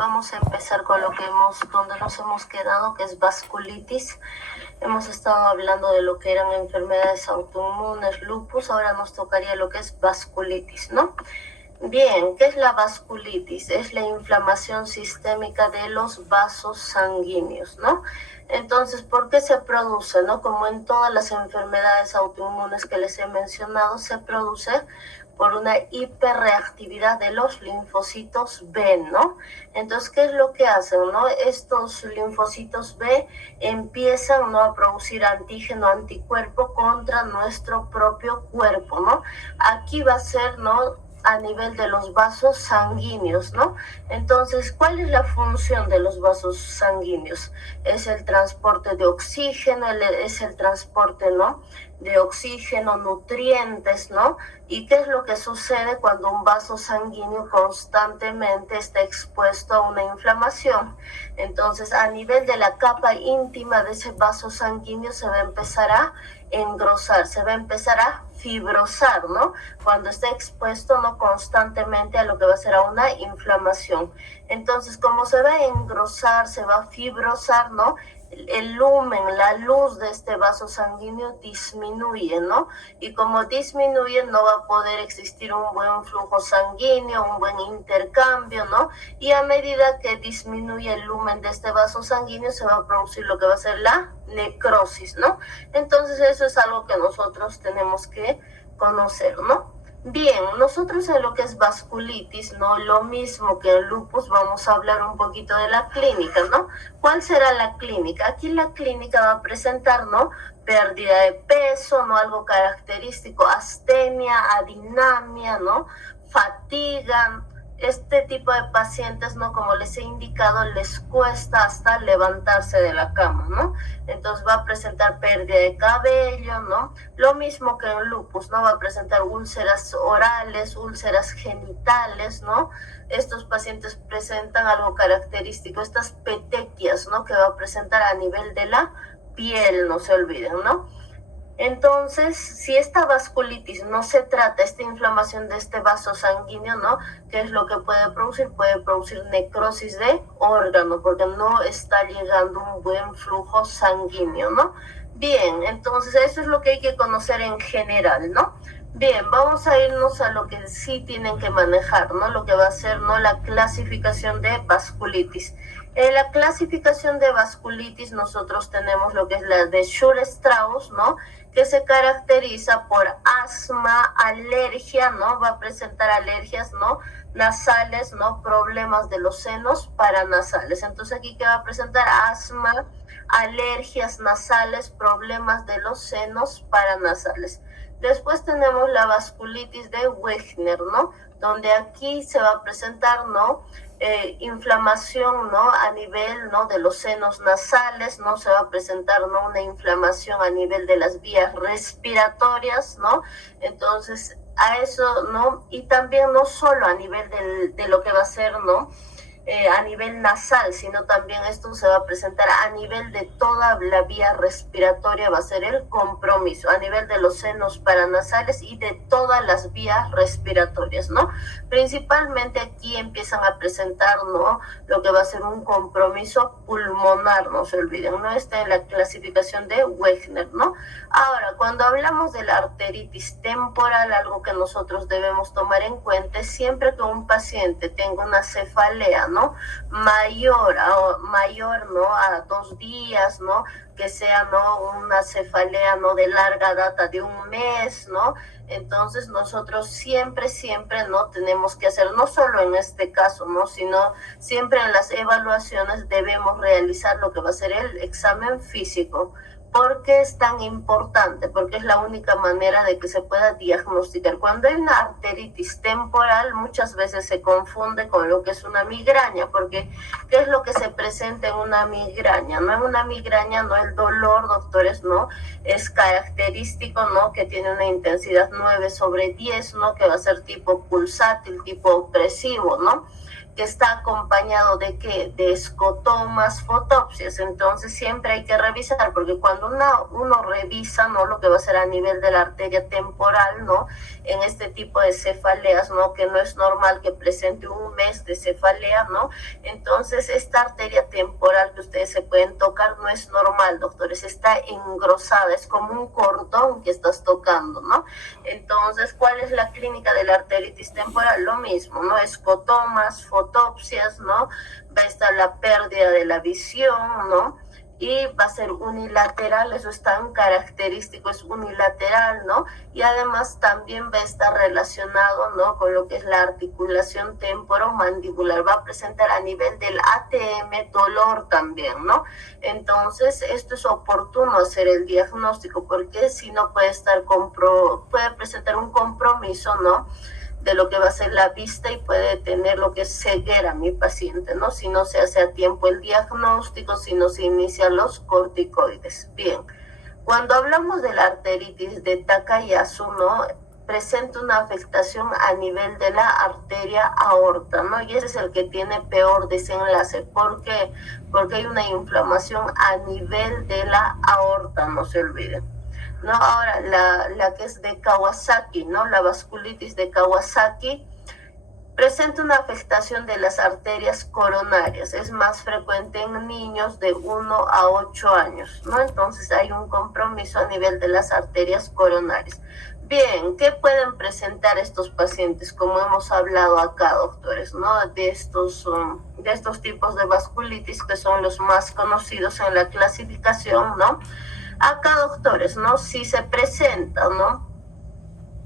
vamos a empezar con donde nos hemos quedado, que es vasculitis. Hemos estado hablando de lo que eran enfermedades autoinmunes, lupus, ahora nos tocaría lo que es vasculitis, ¿no? Bien, ¿qué es la vasculitis? Es la inflamación sistémica de los vasos sanguíneos, ¿no? Entonces, ¿por qué se produce, no? Como en todas las enfermedades autoinmunes que les he mencionado, se produce por una hiperreactividad de los linfocitos B, ¿no? Entonces, ¿qué es lo que hacen, no? Estos linfocitos B empiezan, ¿no?, a producir antígeno, anticuerpo contra nuestro propio cuerpo, ¿no? Aquí va a ser, ¿no?, a nivel de los vasos sanguíneos, ¿no? Entonces, ¿cuál es la función de los vasos sanguíneos? Es el transporte de oxígeno, es el transporte, ¿no?, de oxígeno, nutrientes, ¿no? ¿Y qué es lo que sucede cuando un vaso sanguíneo constantemente está expuesto a una inflamación? Entonces, a nivel de la capa íntima de ese vaso sanguíneo se va a empezar a engrosar, se va a empezar a fibrosar, ¿no? Cuando está expuesto, ¿no?, constantemente a lo que va a ser a una inflamación. Entonces, como se va a engrosar, se va a fibrosar, ¿no?, el lumen, la luz de este vaso sanguíneo disminuye, ¿no? Y como disminuye, no va a poder existir un buen flujo sanguíneo, un buen intercambio, ¿no? Y a medida que disminuye el lumen de este vaso sanguíneo, se va a producir lo que va a ser la necrosis, ¿no? Entonces, eso es algo que nosotros tenemos que conocer, ¿no? Bien, nosotros en lo que es vasculitis, ¿no?, lo mismo que el lupus, vamos a hablar un poquito de la clínica, ¿no? ¿Cuál será la clínica? Aquí la clínica va a presentar, ¿no?, pérdida de peso, ¿no?, algo característico, astenia, adinamia, ¿no?, fatiga. Este tipo de pacientes, ¿no?, como les he indicado, les cuesta hasta levantarse de la cama, ¿no? Entonces va a presentar pérdida de cabello, ¿no? Lo mismo que en lupus, ¿no? Va a presentar úlceras orales, úlceras genitales, ¿no? Estos pacientes presentan algo característico, estas petequias, ¿no?, que va a presentar a nivel de la piel, no se olviden, ¿no? Entonces, si esta vasculitis no se trata, esta inflamación de este vaso sanguíneo, ¿no?, ¿qué es lo que puede producir? Puede producir necrosis de órgano, porque no está llegando un buen flujo sanguíneo, ¿no? Bien, entonces eso es lo que hay que conocer en general, ¿no? Bien, vamos a irnos a lo que sí tienen que manejar, ¿no? Lo que va a ser, ¿no?, la clasificación de vasculitis. En la clasificación de vasculitis nosotros tenemos lo que es la de Schur-Strauss, ¿no?, que se caracteriza por asma, alergia, ¿no? Va a presentar alergias, ¿no?, nasales, ¿no?, problemas de los senos paranasales. Entonces aquí que va a presentar asma, alergias nasales, problemas de los senos paranasales. Después tenemos la vasculitis de Wegener, ¿no?, donde aquí se va a presentar, ¿no?, inflamación, ¿no?, a nivel, ¿no?, de los senos nasales, ¿no? Se va a presentar, ¿no?, una inflamación a nivel de las vías respiratorias, ¿no? Entonces, a eso, ¿no? Y también no solo a nivel de lo que va a ser, ¿no?, a nivel nasal, sino también esto se va a presentar a nivel de toda la vía respiratoria, va a ser el compromiso, a nivel de los senos paranasales y de todas las vías respiratorias, ¿no? Principalmente aquí empiezan a presentar, ¿no?, lo que va a ser un compromiso pulmonar, no se olviden, ¿no? Está en la clasificación de Wegener, ¿no? Ahora, cuando hablamos de la arteritis temporal, algo que nosotros debemos tomar en cuenta es siempre que un paciente tenga una cefalea, ¿no?, mayor, ¿no?, a 2 días, ¿no?, que sea, ¿no?, una cefalea, ¿no?, de larga data de 1 mes, ¿no? Entonces nosotros siempre, ¿no?, tenemos que hacer, no solo en este caso, ¿no?, sino siempre en las evaluaciones debemos realizar lo que va a ser el examen físico. ¿Por qué es tan importante? Porque es la única manera de que se pueda diagnosticar. Cuando hay una arteritis temporal, muchas veces se confunde con lo que es una migraña, porque ¿qué es lo que se presenta en una migraña? No, en una migraña, no, el dolor, doctores, ¿no?, es característico, ¿no?, que tiene una intensidad 9/10, ¿no?, que va a ser tipo pulsátil, tipo opresivo, ¿no? que está acompañado de ¿qué? De escotomas, fotopsias. Entonces siempre hay que revisar, porque cuando uno revisa, ¿no? Lo que va a ser a nivel de la arteria temporal, ¿no? En este tipo de cefaleas, ¿no? Que no es normal que presente un mes de cefalea, ¿no? Entonces esta arteria temporal que ustedes se pueden tocar no es normal, doctores, está engrosada, es como un cordón que estás tocando, ¿no? Entonces, ¿cuál es la clínica de la arteritis temporal? Lo mismo, ¿no? Escotomas, fotopsias, ¿no? Va a estar la pérdida de la visión, ¿no? Y va a ser unilateral, eso es tan característico, es unilateral, ¿no? Y además también va a estar relacionado, ¿no? Con lo que es la articulación temporomandibular, va a presentar a nivel del ATM dolor también, ¿no? Entonces, esto es oportuno hacer el diagnóstico, porque si no puede puede presentar un compromiso, ¿no? De lo que va a ser la vista, y puede tener lo que es ceguera mi paciente, ¿no? Si no se hace a tiempo el diagnóstico, si no se inician los corticoides. Bien, cuando hablamos de la arteritis de Takayasu, ¿no? Presenta una afectación a nivel de la arteria aorta, ¿no? Y ese es el que tiene peor desenlace. ¿Por qué? Porque hay una inflamación a nivel de la aorta, no se olviden. ¿No? Ahora, la que es de Kawasaki, ¿no? La vasculitis de Kawasaki presenta una afectación de las arterias coronarias. Es más frecuente en niños de 1 a 8 años, ¿no? Entonces hay un compromiso a nivel de las arterias coronarias. Bien, ¿qué pueden presentar estos pacientes? Como hemos hablado acá, doctores, ¿no? De estos tipos de vasculitis, que son los más conocidos en la clasificación, ¿no? Acá, doctores, ¿no? Si se presenta, ¿no?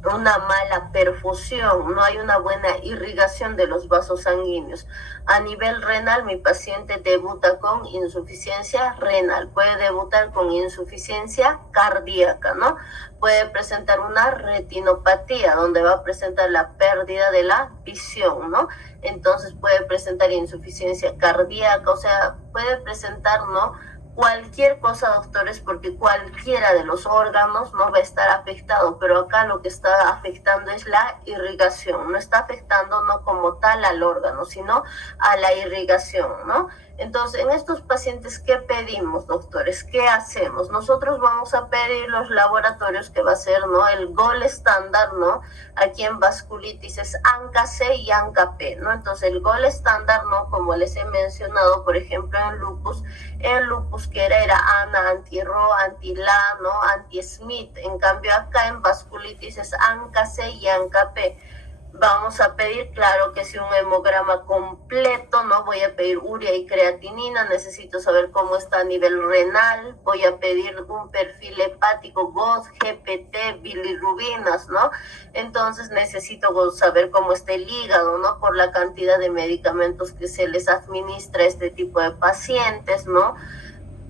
Una mala perfusión, no hay una buena irrigación de los vasos sanguíneos. A nivel renal, mi paciente debuta con insuficiencia renal, puede debutar con insuficiencia cardíaca, ¿no? Puede presentar una retinopatía, donde va a presentar la pérdida de la visión, ¿no? Entonces puede presentar insuficiencia cardíaca, o sea, puede presentar, ¿no? Cualquier cosa, doctores, porque cualquiera de los órganos no va a estar afectado, pero acá lo que está afectando es la irrigación, no está afectando no como tal al órgano, sino a la irrigación, ¿no? Entonces, en estos pacientes, ¿qué pedimos, doctores? ¿Qué hacemos? Nosotros vamos a pedir los laboratorios que va a ser, ¿no? El gol estándar, ¿no? Aquí en vasculitis es ANCA-C y ANCA-P, ¿no? Entonces, el gol estándar, ¿no? Como les he mencionado, por ejemplo, en lupus que era ANA, anti-RO, anti-LA, ¿no? Anti-Smith. En cambio, acá en vasculitis es ANCA-C y ANCA-P. Vamos a pedir, claro que si un hemograma completo, ¿no? Voy a pedir urea y creatinina, necesito saber cómo está a nivel renal, voy a pedir un perfil hepático, GOT, GPT, bilirrubinas, ¿no? Entonces necesito saber cómo está el hígado, ¿no? Por la cantidad de medicamentos que se les administra a este tipo de pacientes, ¿no?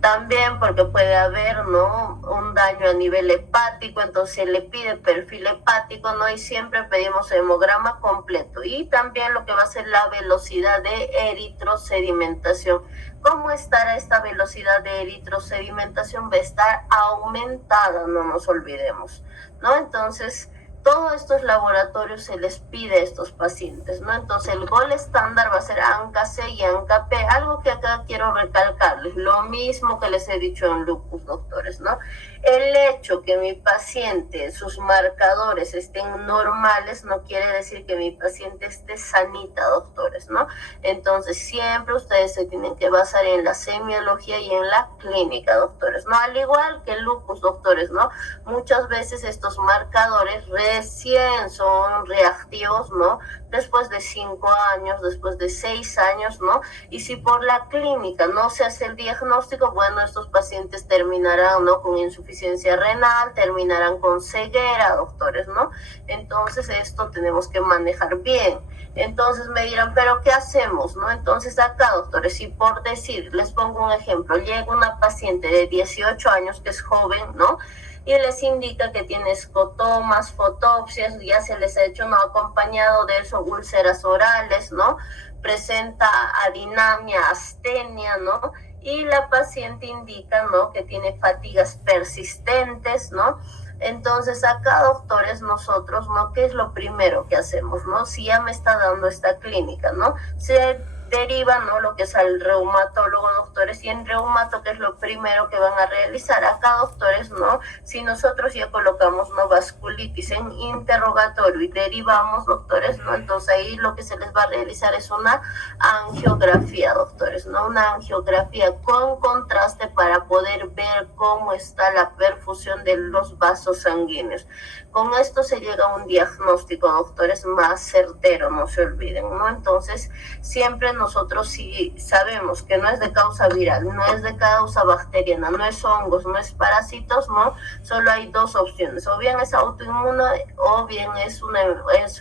También porque puede haber, ¿no? Un daño a nivel hepático, entonces se le pide perfil hepático, ¿no? Y siempre pedimos hemograma completo. Y también lo que va a ser la velocidad de eritrosedimentación. ¿Cómo estará esta velocidad de eritrosedimentación? Va a estar aumentada, no nos olvidemos, ¿no? Entonces, todos estos laboratorios se les pide a estos pacientes, ¿no? Entonces, el gol estándar va a ser ANCA-C y ANCA-P. Algo que acá quiero recalcarles, lo mismo que les he dicho en lupus, doctores, ¿no? El hecho que mi paciente, sus marcadores estén normales, no quiere decir que mi paciente esté sanita, doctores, ¿no? Entonces, siempre ustedes se tienen que basar en la semiología y en la clínica, doctores, ¿no? Al igual que el lupus, doctores, ¿no? Muchas veces estos marcadores recién son reactivos, ¿no? Después de 5 años, después de 6 años, ¿no? Y si por la clínica no se hace el diagnóstico, bueno, estos pacientes terminarán, ¿no? Con insuficiencia renal, terminarán con ceguera, doctores, ¿no? Entonces esto tenemos que manejar bien. Entonces me dirán, ¿pero qué hacemos, no? Entonces acá, doctores, si por decir, les pongo un ejemplo, llega una paciente de 18 años que es joven, ¿no? Y les indica que tiene escotomas, fotopsias, ya se les ha hecho, ¿no? Acompañado de eso, úlceras orales, ¿no? Presenta adinamia, astenia, ¿no? Y la paciente indica, ¿no? Que tiene fatigas persistentes, ¿no? Entonces acá, doctores, nosotros, ¿no? ¿Qué es lo primero que hacemos, no? Si ya me está dando esta clínica, ¿no? Se deriva, ¿no? Lo que es al reumatólogo, doctores, y en reumato, ¿qué es lo primero que van a realizar? Acá, doctores, ¿no? Si nosotros ya colocamos, ¿no? Vasculitis en interrogatorio y derivamos, doctores, ¿no? Entonces ahí lo que se les va a realizar es una angiografía, doctores, ¿no? Una angiografía con contraste para poder ver cómo está la perfusión de los vasos sanguíneos. Con esto se llega a un diagnóstico, doctores, más certero, no se olviden, ¿no? Entonces, siempre nosotros si sabemos que no es de causa viral, no es de causa bacteriana, no es hongos, no es parásitos, ¿no? Solo hay dos opciones, o bien es autoinmune o bien es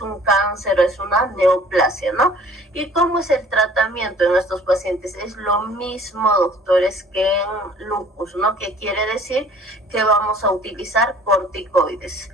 un cáncer, es una neoplasia, ¿no? ¿Y cómo es el tratamiento en estos pacientes? Es lo mismo, doctores, que en lupus, ¿no? Que quiere decir que vamos a utilizar corticoides.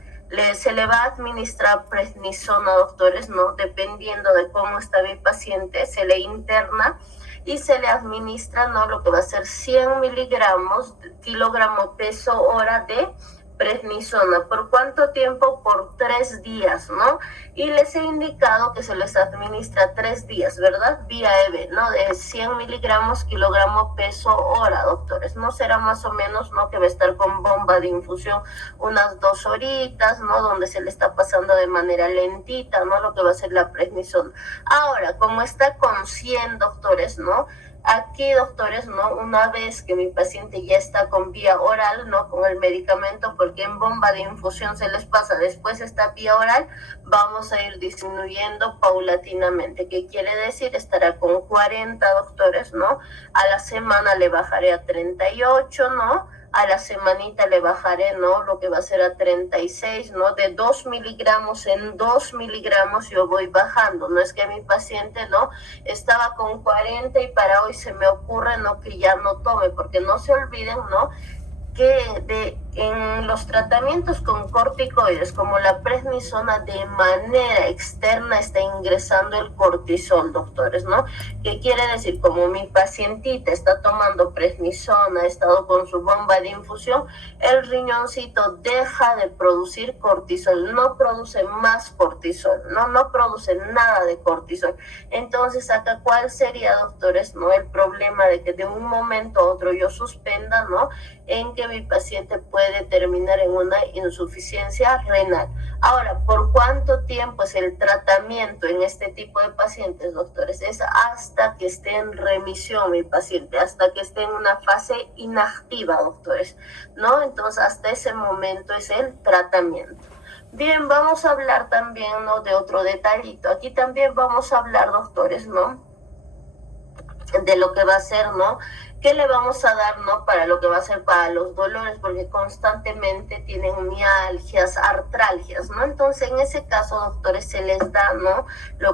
Se le va a administrar prednisona, doctores, ¿no? Dependiendo de cómo está mi paciente, se le interna y se le administra, ¿no? Lo que va a ser 100 miligramos, kilogramo peso hora de prednisona. ¿Por cuánto tiempo? Por 3 días, ¿no? Y les he indicado que se les administra 3 días, ¿verdad? Vía EV, ¿no? De 100 miligramos, kilogramo peso hora, doctores. No será más o menos, ¿no? Que va a estar con bomba de infusión unas 2 horitas, ¿no? Donde se le está pasando de manera lentita, ¿no? Lo que va a ser la prednisona. Ahora, como está con 100, doctores, ¿no? Aquí, doctores, ¿no? Una vez que mi paciente ya está con vía oral, ¿no? Con el medicamento, porque en bomba de infusión se les pasa, después esta vía oral, vamos a ir disminuyendo paulatinamente. ¿Qué quiere decir? Estará con 40, doctores, ¿no? A la semana le bajaré a 38, ¿no? A la semanita le bajaré, ¿no? Lo que va a ser a 36, ¿no? De 2 miligramos en 2 miligramos yo voy bajando. No es que mi paciente, ¿no? Estaba con 40 y para hoy se me ocurre, ¿no? Que ya no tome, porque no se olviden, ¿no? Que en los tratamientos con corticoides como la prednisona de manera externa está ingresando el cortisol, doctores, ¿no? ¿Qué quiere decir? Como mi pacientita está tomando prednisona, ha estado con su bomba de infusión, el riñoncito deja de producir cortisol, no produce más cortisol, no produce nada de cortisol. Entonces acá, ¿cuál sería, doctores, no? El problema de que de un momento a otro yo suspenda, ¿no? En que mi paciente puede terminar en una insuficiencia renal. Ahora, ¿por cuánto tiempo es el tratamiento en este tipo de pacientes, doctores? Es hasta que esté en remisión mi paciente, hasta que esté en una fase inactiva, doctores, ¿no? Entonces, hasta ese momento es el tratamiento. Bien, vamos a hablar también, ¿no? De otro detallito. Aquí también vamos a hablar, doctores, ¿no? De lo que va a ser, ¿no? ¿Qué le vamos a dar, no? Para lo que va a ser para los dolores, porque constantemente tienen mialgias, artralgias, ¿no? Entonces, en ese caso, doctores, se les da, ¿no?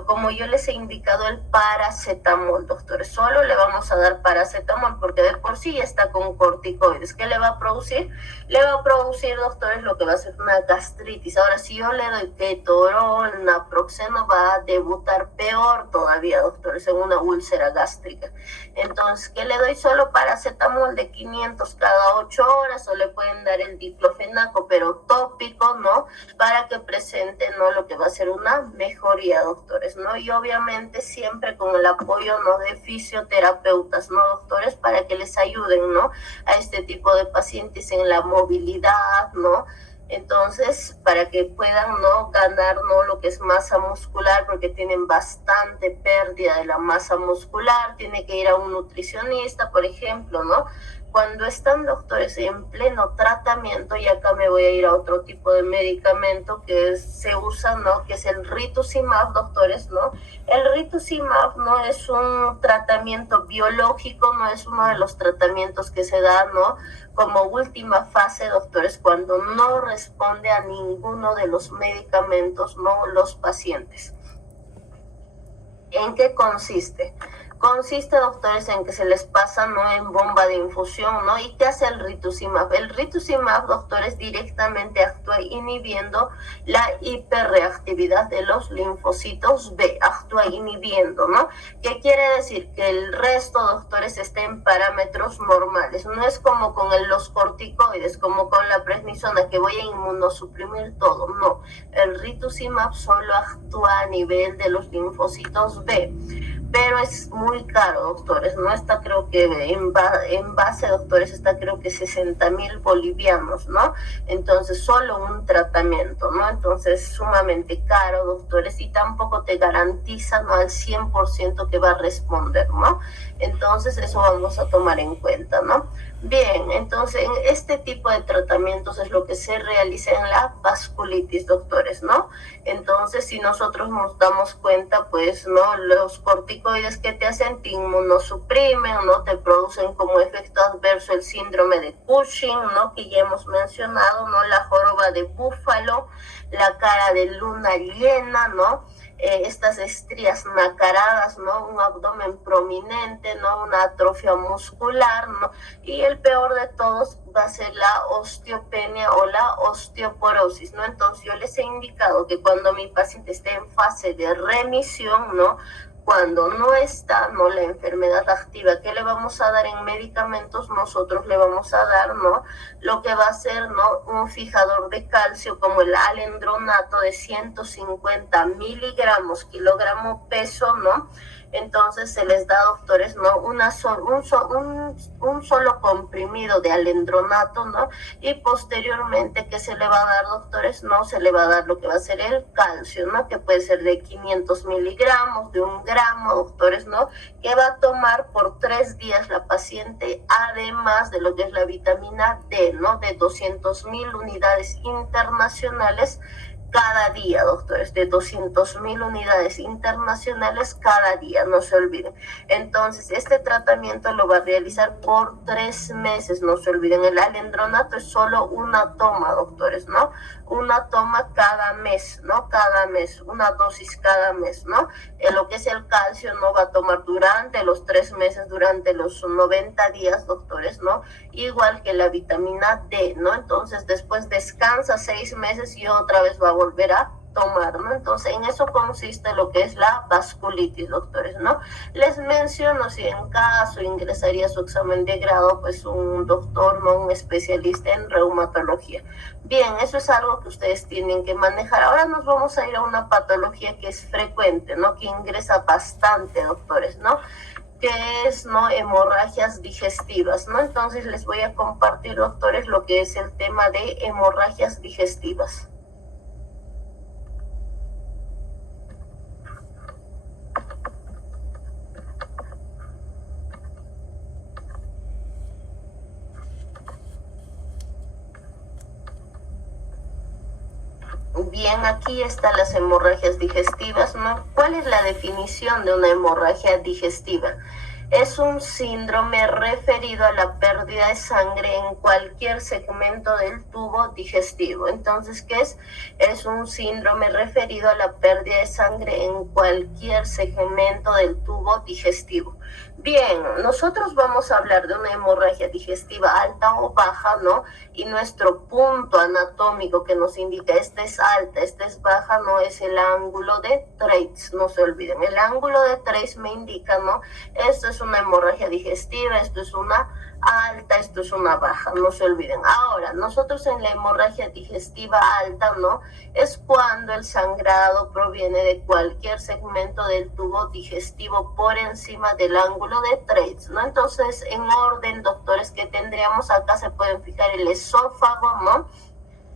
Como yo les he indicado, el paracetamol, doctores. Solo le vamos a dar paracetamol, porque de por sí está con corticoides. ¿Qué le va a producir? Le va a producir, doctores, lo que va a ser una gastritis. Ahora, si yo le doy ketorol, naproxeno, va a debutar peor todavía, doctores, en una úlcera gástrica. Entonces, ¿qué le doy? Solo paracetamol de 500 cada 8 horas, o le pueden dar el diclofenaco, pero tópico, ¿no? Para que presente, ¿no? Lo que va a ser una mejoría, doctores, ¿no? Y obviamente siempre con el apoyo, ¿no? De fisioterapeutas, ¿no, doctores? Para que les ayuden, ¿no? A este tipo de pacientes en la movilidad, ¿no? Entonces, para que puedan, ¿no? Ganar, ¿no? Lo que es masa muscular, porque tienen bastante pérdida de la masa muscular, tiene que ir a un nutricionista, por ejemplo, ¿no? Cuando están, doctores, en pleno tratamiento, y acá me voy a ir a otro tipo de medicamento que se usa, ¿no? Que es el rituximab, doctores, ¿no? El rituximab no es un tratamiento biológico, no es uno de los tratamientos que se da, ¿no? Como última fase, doctores, cuando no responde a ninguno de los medicamentos, ¿no? Los pacientes. ¿En qué consiste? Consiste, doctores, en que se les pasa, ¿no?, en bomba de infusión, ¿no? ¿Y qué hace el rituximab? El rituximab, doctores, directamente actúa inhibiendo la hiperreactividad de los linfocitos B, actúa inhibiendo, ¿no? ¿Qué quiere decir? Que el resto, doctores, esté en parámetros normales. No es como con los corticoides, como con la prednisona, que voy a inmunosuprimir todo, no. El rituximab solo actúa a nivel de los linfocitos B. Pero es muy caro, doctores, ¿no? Está, creo que en base, doctores, está creo que 60.000 bolivianos, ¿no? Entonces, solo un tratamiento, ¿no? Entonces, sumamente caro, doctores, y tampoco te garantiza, ¿no?, al 100% que va a responder, ¿no? Entonces, eso vamos a tomar en cuenta, ¿no? Bien, entonces, en este tipo de tratamientos es lo que se realiza en la vasculitis, doctores, ¿no? Entonces, si nosotros nos damos cuenta, pues, ¿no?, los corticoides que te hacen te inmunosuprimen, ¿no?, te producen como efecto adverso el síndrome de Cushing, ¿no?, que ya hemos mencionado, ¿no?, la joroba de búfalo, la cara de luna llena, ¿no?, estas estrías nacaradas, ¿no?, un abdomen prominente, ¿no?, una atrofia muscular, ¿no?, y el peor de todos va a ser la osteopenia o la osteoporosis, ¿no? Entonces yo les he indicado que cuando mi paciente esté en fase de remisión, ¿no?, cuando no está, ¿no?, la enfermedad activa, ¿qué le vamos a dar en medicamentos? Nosotros le vamos a dar, ¿no?, lo que va a ser, ¿no?, un fijador de calcio como el alendronato de 150 miligramos kilogramo peso, ¿no? Entonces se les da, doctores, ¿no?, un solo comprimido de alendronato, ¿no? Y posteriormente, ¿qué se le va a dar, doctores? No, se le va a dar lo que va a ser el calcio, ¿no?, que puede ser de 500 miligramos, de 1 gramo, doctores, ¿no?, que va a tomar por 3 días la paciente, además de lo que es la vitamina D, ¿no?, de 200.000 unidades internacionales cada día, doctores, de 200.000 unidades internacionales cada día, no se olviden. Entonces, este tratamiento lo va a realizar por 3 meses, no se olviden. El alendronato es solo una toma, doctores, ¿no? Una toma cada mes, ¿no? Cada mes, una dosis cada mes, ¿no? Lo que es el calcio no va a tomar durante los 3 meses, durante los 90 días, doctores, ¿no? Igual que la vitamina D, ¿no? Entonces, después descansa 6 meses y otra vez va a volver a tomar, ¿no? Entonces, en eso consiste lo que es la vasculitis, doctores, ¿no? Les menciono, si en caso ingresaría a su examen de grado, pues un doctor, ¿no?, un especialista en reumatología. Bien, eso es algo que ustedes tienen que manejar. Ahora nos vamos a ir a una patología que es frecuente, ¿no?, que ingresa bastante, doctores, ¿no?, que es, ¿no?, hemorragias digestivas, ¿no? Entonces les voy a compartir, doctores, lo que es el tema de hemorragias digestivas. Bien, aquí están las hemorragias digestivas, ¿no? ¿Cuál es la definición de una hemorragia digestiva? Es un síndrome referido a la pérdida de sangre en cualquier segmento del tubo digestivo. Entonces, ¿qué es? Es un síndrome referido a la pérdida de sangre en cualquier segmento del tubo digestivo. Bien, nosotros vamos a hablar de una hemorragia digestiva alta o baja, ¿no? Y nuestro punto anatómico que nos indica esta es alta, esta es baja, ¿no?, es el ángulo de Treitz, no se olviden. El ángulo de Treitz me indica, ¿no?, esto es una hemorragia digestiva, esto es una alta, esto es una baja, no se olviden. Ahora, nosotros en la hemorragia digestiva alta, ¿no?, es cuando el sangrado proviene de cualquier segmento del tubo digestivo por encima del ángulo de Treitz, ¿no? Entonces, en orden, doctores, que tendríamos acá, se pueden fijar el esófago, ¿no?,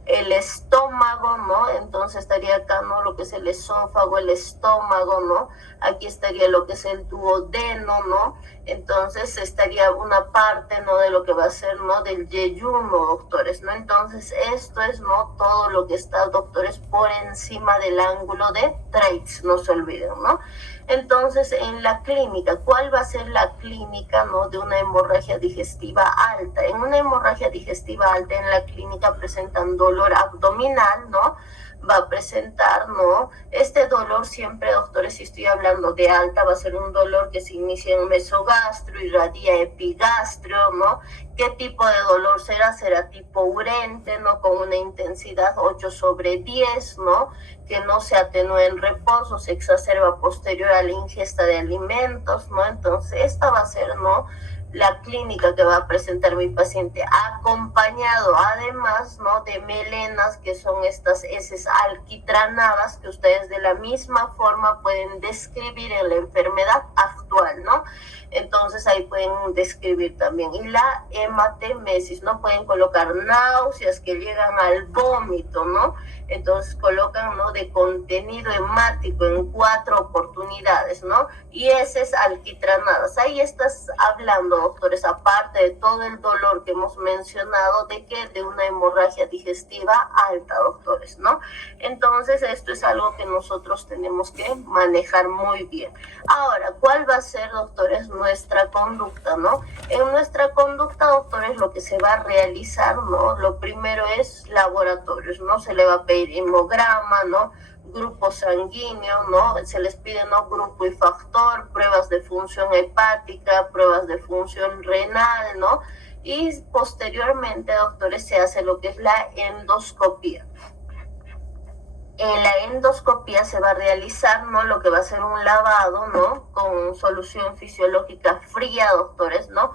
el estómago, ¿no? Entonces estaría acá, ¿no?, lo que es el esófago, el estómago, ¿no? Aquí estaría lo que es el duodeno, ¿no? Entonces estaría una parte, ¿no?, de lo que va a ser, ¿no?, del yeyuno, doctores, ¿no? Entonces esto es, ¿no?, todo lo que está, doctores, por encima del ángulo de Treitz, no se olviden, ¿no? Entonces, en la clínica, ¿cuál va a ser la clínica, ¿no?, de una hemorragia digestiva alta? En una hemorragia digestiva alta, en la clínica presentan dolor abdominal, ¿no?, va a presentar, ¿no? Este dolor siempre, doctores, si estoy hablando de alta, va a ser un dolor que se inicia en mesogastro, irradia epigastrio, ¿no? ¿Qué tipo de dolor será? Será tipo urente, ¿no? Con una intensidad 8/10, ¿no? Que no se atenúa en reposo, se exacerba posterior a la ingesta de alimentos, ¿no? Entonces, esta va a ser, ¿no?, la clínica que va a presentar mi paciente, acompañado además, ¿no?, de melenas, que son estas heces alquitranadas que ustedes de la misma forma pueden describir en la enfermedad actual, ¿no? Entonces ahí pueden describir también. Y la hematemesis, ¿no? Pueden colocar náuseas que llegan al vómito, ¿no? Entonces colocan, ¿no?, de contenido hemático en 4 oportunidades, ¿no? Y heces alquitranadas. Ahí estás hablando, doctores, aparte de todo el dolor que hemos mencionado, de que de una hemorragia digestiva alta, doctores, ¿no? Entonces esto es algo que nosotros tenemos que manejar muy bien. Ahora, ¿cuál va a ser, doctores, nuestra conducta, ¿no? En nuestra conducta, doctores, lo que se va a realizar, ¿no? Lo primero es laboratorios, ¿no? Se le va a pedir hemograma, ¿no?, grupo sanguíneo, ¿no? Se les pide, ¿no?, grupo y factor, pruebas de función hepática, pruebas de función renal, ¿no? Y posteriormente, doctores, se hace lo que es la endoscopía. En la endoscopía se va a realizar, ¿no?, lo que va a ser un lavado, ¿no?, con solución fisiológica fría, doctores, ¿no?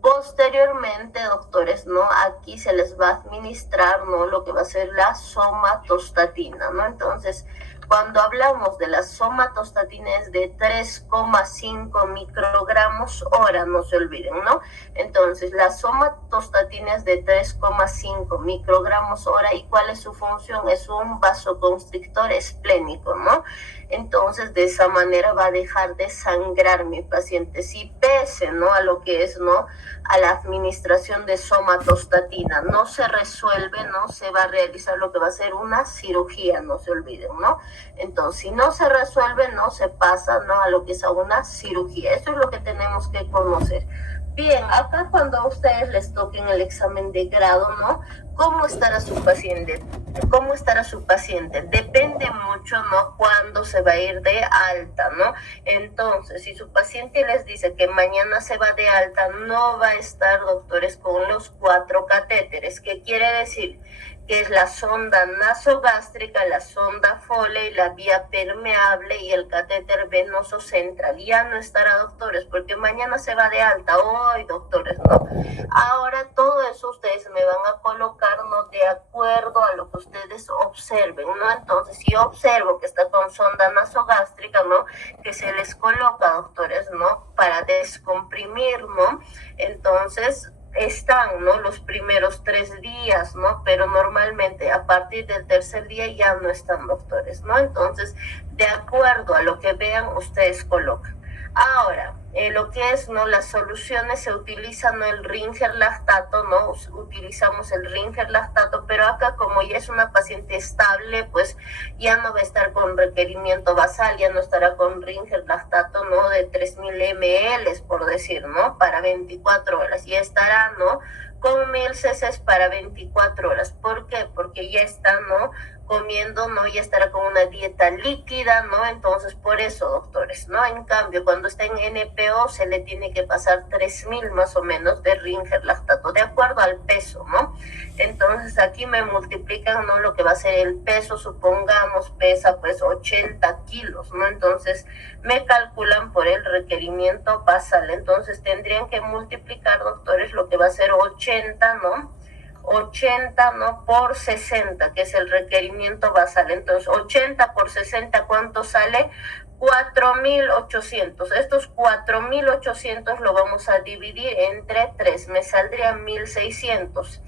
Posteriormente, doctores, ¿no?, aquí se les va a administrar, ¿no?, lo que va a ser la somatostatina, ¿no? Entonces, cuando hablamos de la somatostatina es de 3,5 microgramos hora, no se olviden, ¿no? Entonces, la somatostatina es de 3,5 microgramos hora. ¿Y cuál es su función? Es un vasoconstrictor esplénico, ¿no? Entonces, de esa manera va a dejar de sangrar mi paciente. Si pese, ¿no?, a lo que es, ¿no?, a la administración de somatostatina no se resuelve, ¿no?, se va a realizar lo que va a ser una cirugía, no se olviden, ¿no? Entonces, si no se resuelve, no se pasa, ¿no?, a lo que es a una cirugía. Eso es lo que tenemos que conocer. Bien, acá cuando a ustedes les toquen el examen de grado, ¿no?, ¿cómo estará su paciente? ¿Cómo estará su paciente? Depende mucho, ¿no?, cuándo se va a ir de alta, ¿no? Entonces, si su paciente les dice que mañana se va de alta, no va a estar, doctores, con los 4 catéteres. ¿Qué quiere decir? Que es la sonda nasogástrica, la sonda Foley, la vía permeable y el catéter venoso central. Ya no estará, doctores, porque mañana se va de alta. Hoy, doctores, ¿no? Ahora todo eso ustedes me van a colocar, ¿no?, de acuerdo a lo que ustedes observen, ¿no? Entonces, si yo observo que está con sonda nasogástrica, ¿no?, que se les coloca, doctores, ¿no?, para descomprimir, ¿no? Entonces, están, ¿no?, los primeros 3 días, ¿no? Pero normalmente a partir del tercer día ya no están, doctores, ¿no? Entonces, de acuerdo a lo que vean, ustedes colocan. Ahora, lo que es, ¿no?, las soluciones, se utiliza, ¿no?, el Ringer lactato, ¿no? Utilizamos el Ringer lactato, pero acá como ya es una paciente estable, pues ya no va a estar con requerimiento basal, ya no estará con Ringer lactato, ¿no?, de 3000 ml, por decir, ¿no?, para 24 horas. Ya estará, ¿no?, con 1000 cc para 24 horas. ¿Por qué? Porque ya está, ¿no?, comiendo, ¿no?, ya estará con una dieta líquida, ¿no? Entonces, por eso, doctores, ¿no? En cambio, cuando está en NPO, se le tiene que pasar 3000 más o menos de Ringer lactato, de acuerdo al peso, ¿no? Entonces, aquí me multiplican, ¿no?, lo que va a ser el peso, supongamos, pesa pues 80 kilos, ¿no? Entonces, me calculan por el requerimiento basal. Entonces, tendrían que multiplicar, doctores, lo que va a ser 80, ¿no?, 80, ¿no?, por 60, que es el requerimiento basal. Entonces, 80 por 60, ¿cuánto sale? 4.800. Estos 4.800 lo vamos a dividir entre 3. Me saldría 1.600.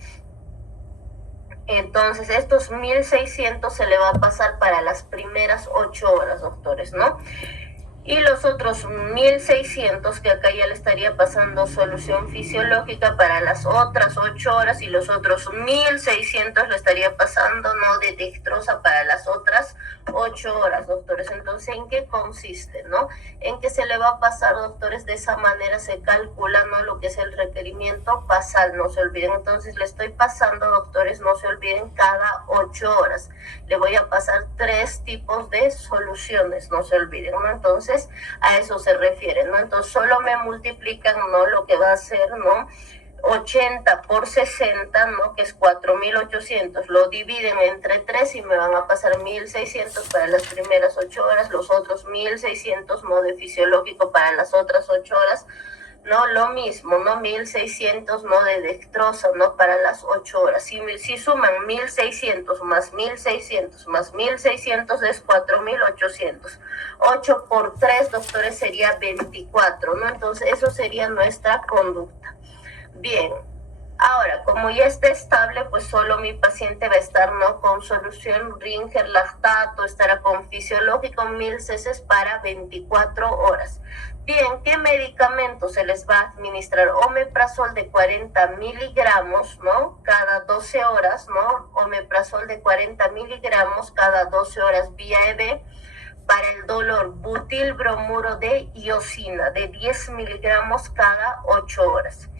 Entonces, estos 1.600 se le va a pasar para las primeras 8 horas, doctores, ¿no? Y los otros 1600 que acá ya le estaría pasando solución fisiológica para las otras 8 horas, y los otros 1600 le estaría pasando no de dextrosa para las otras 8 horas, doctores. Entonces, ¿en qué consiste, no? En que se le va a pasar, doctores, de esa manera se calcula, ¿no? Lo que es el requerimiento basal, no se olviden. Entonces, le estoy pasando, doctores, no se olviden, cada 8 horas. Le voy a pasar 3 tipos de soluciones, no se olviden, ¿no? Entonces, a eso se refiere, ¿no? Entonces, solo me multiplican, ¿no? Lo que va a ser, ¿no? 80 por 60, ¿no? Que es 4800, lo dividen entre 3 y me van a pasar 1600 para las primeras 8 horas, los otros 1600, ¿no? De fisiológico para las otras 8 horas, ¿no? Lo mismo, ¿no? 1600, ¿no? De dextrosa, ¿no? Para las 8 horas. Si suman 1600 más 1600 más 1600 es 4800. 8 por 3, doctores, sería 24, ¿no? Entonces, eso sería nuestra conducta. Bien. Ahora, como ya está estable, pues solo mi paciente va a estar, ¿no? Con solución Ringer lactato, estará con fisiológico 1000 cc para 24 horas. Bien, ¿qué medicamentos se les va a administrar? Omeprazol de 40 miligramos, ¿no? Cada 12 horas, ¿no? Omeprazol de 40 miligramos cada 12 horas vía EB. Para el dolor, butilbromuro de iosina de 10 miligramos cada 8 horas.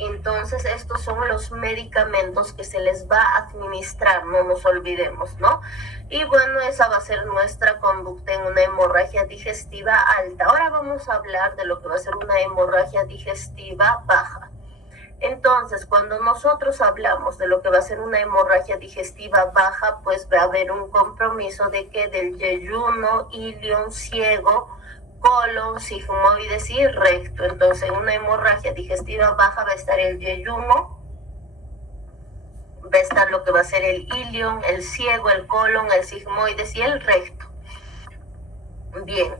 Entonces, estos son los medicamentos que se les va a administrar, no nos olvidemos, ¿no? Y bueno, esa va a ser nuestra conducta en una hemorragia digestiva alta. Ahora vamos a hablar de lo que va a ser una hemorragia digestiva baja. Entonces, cuando nosotros hablamos de lo que va a ser una hemorragia digestiva baja, pues va a haber un compromiso de que del yeyuno, ilion, ciego, colon, sigmoides y recto. Entonces, en una hemorragia digestiva baja va a estar el yeyuno, va a estar lo que va a ser el ilion, el ciego, el colon, el sigmoides y el recto. Bien.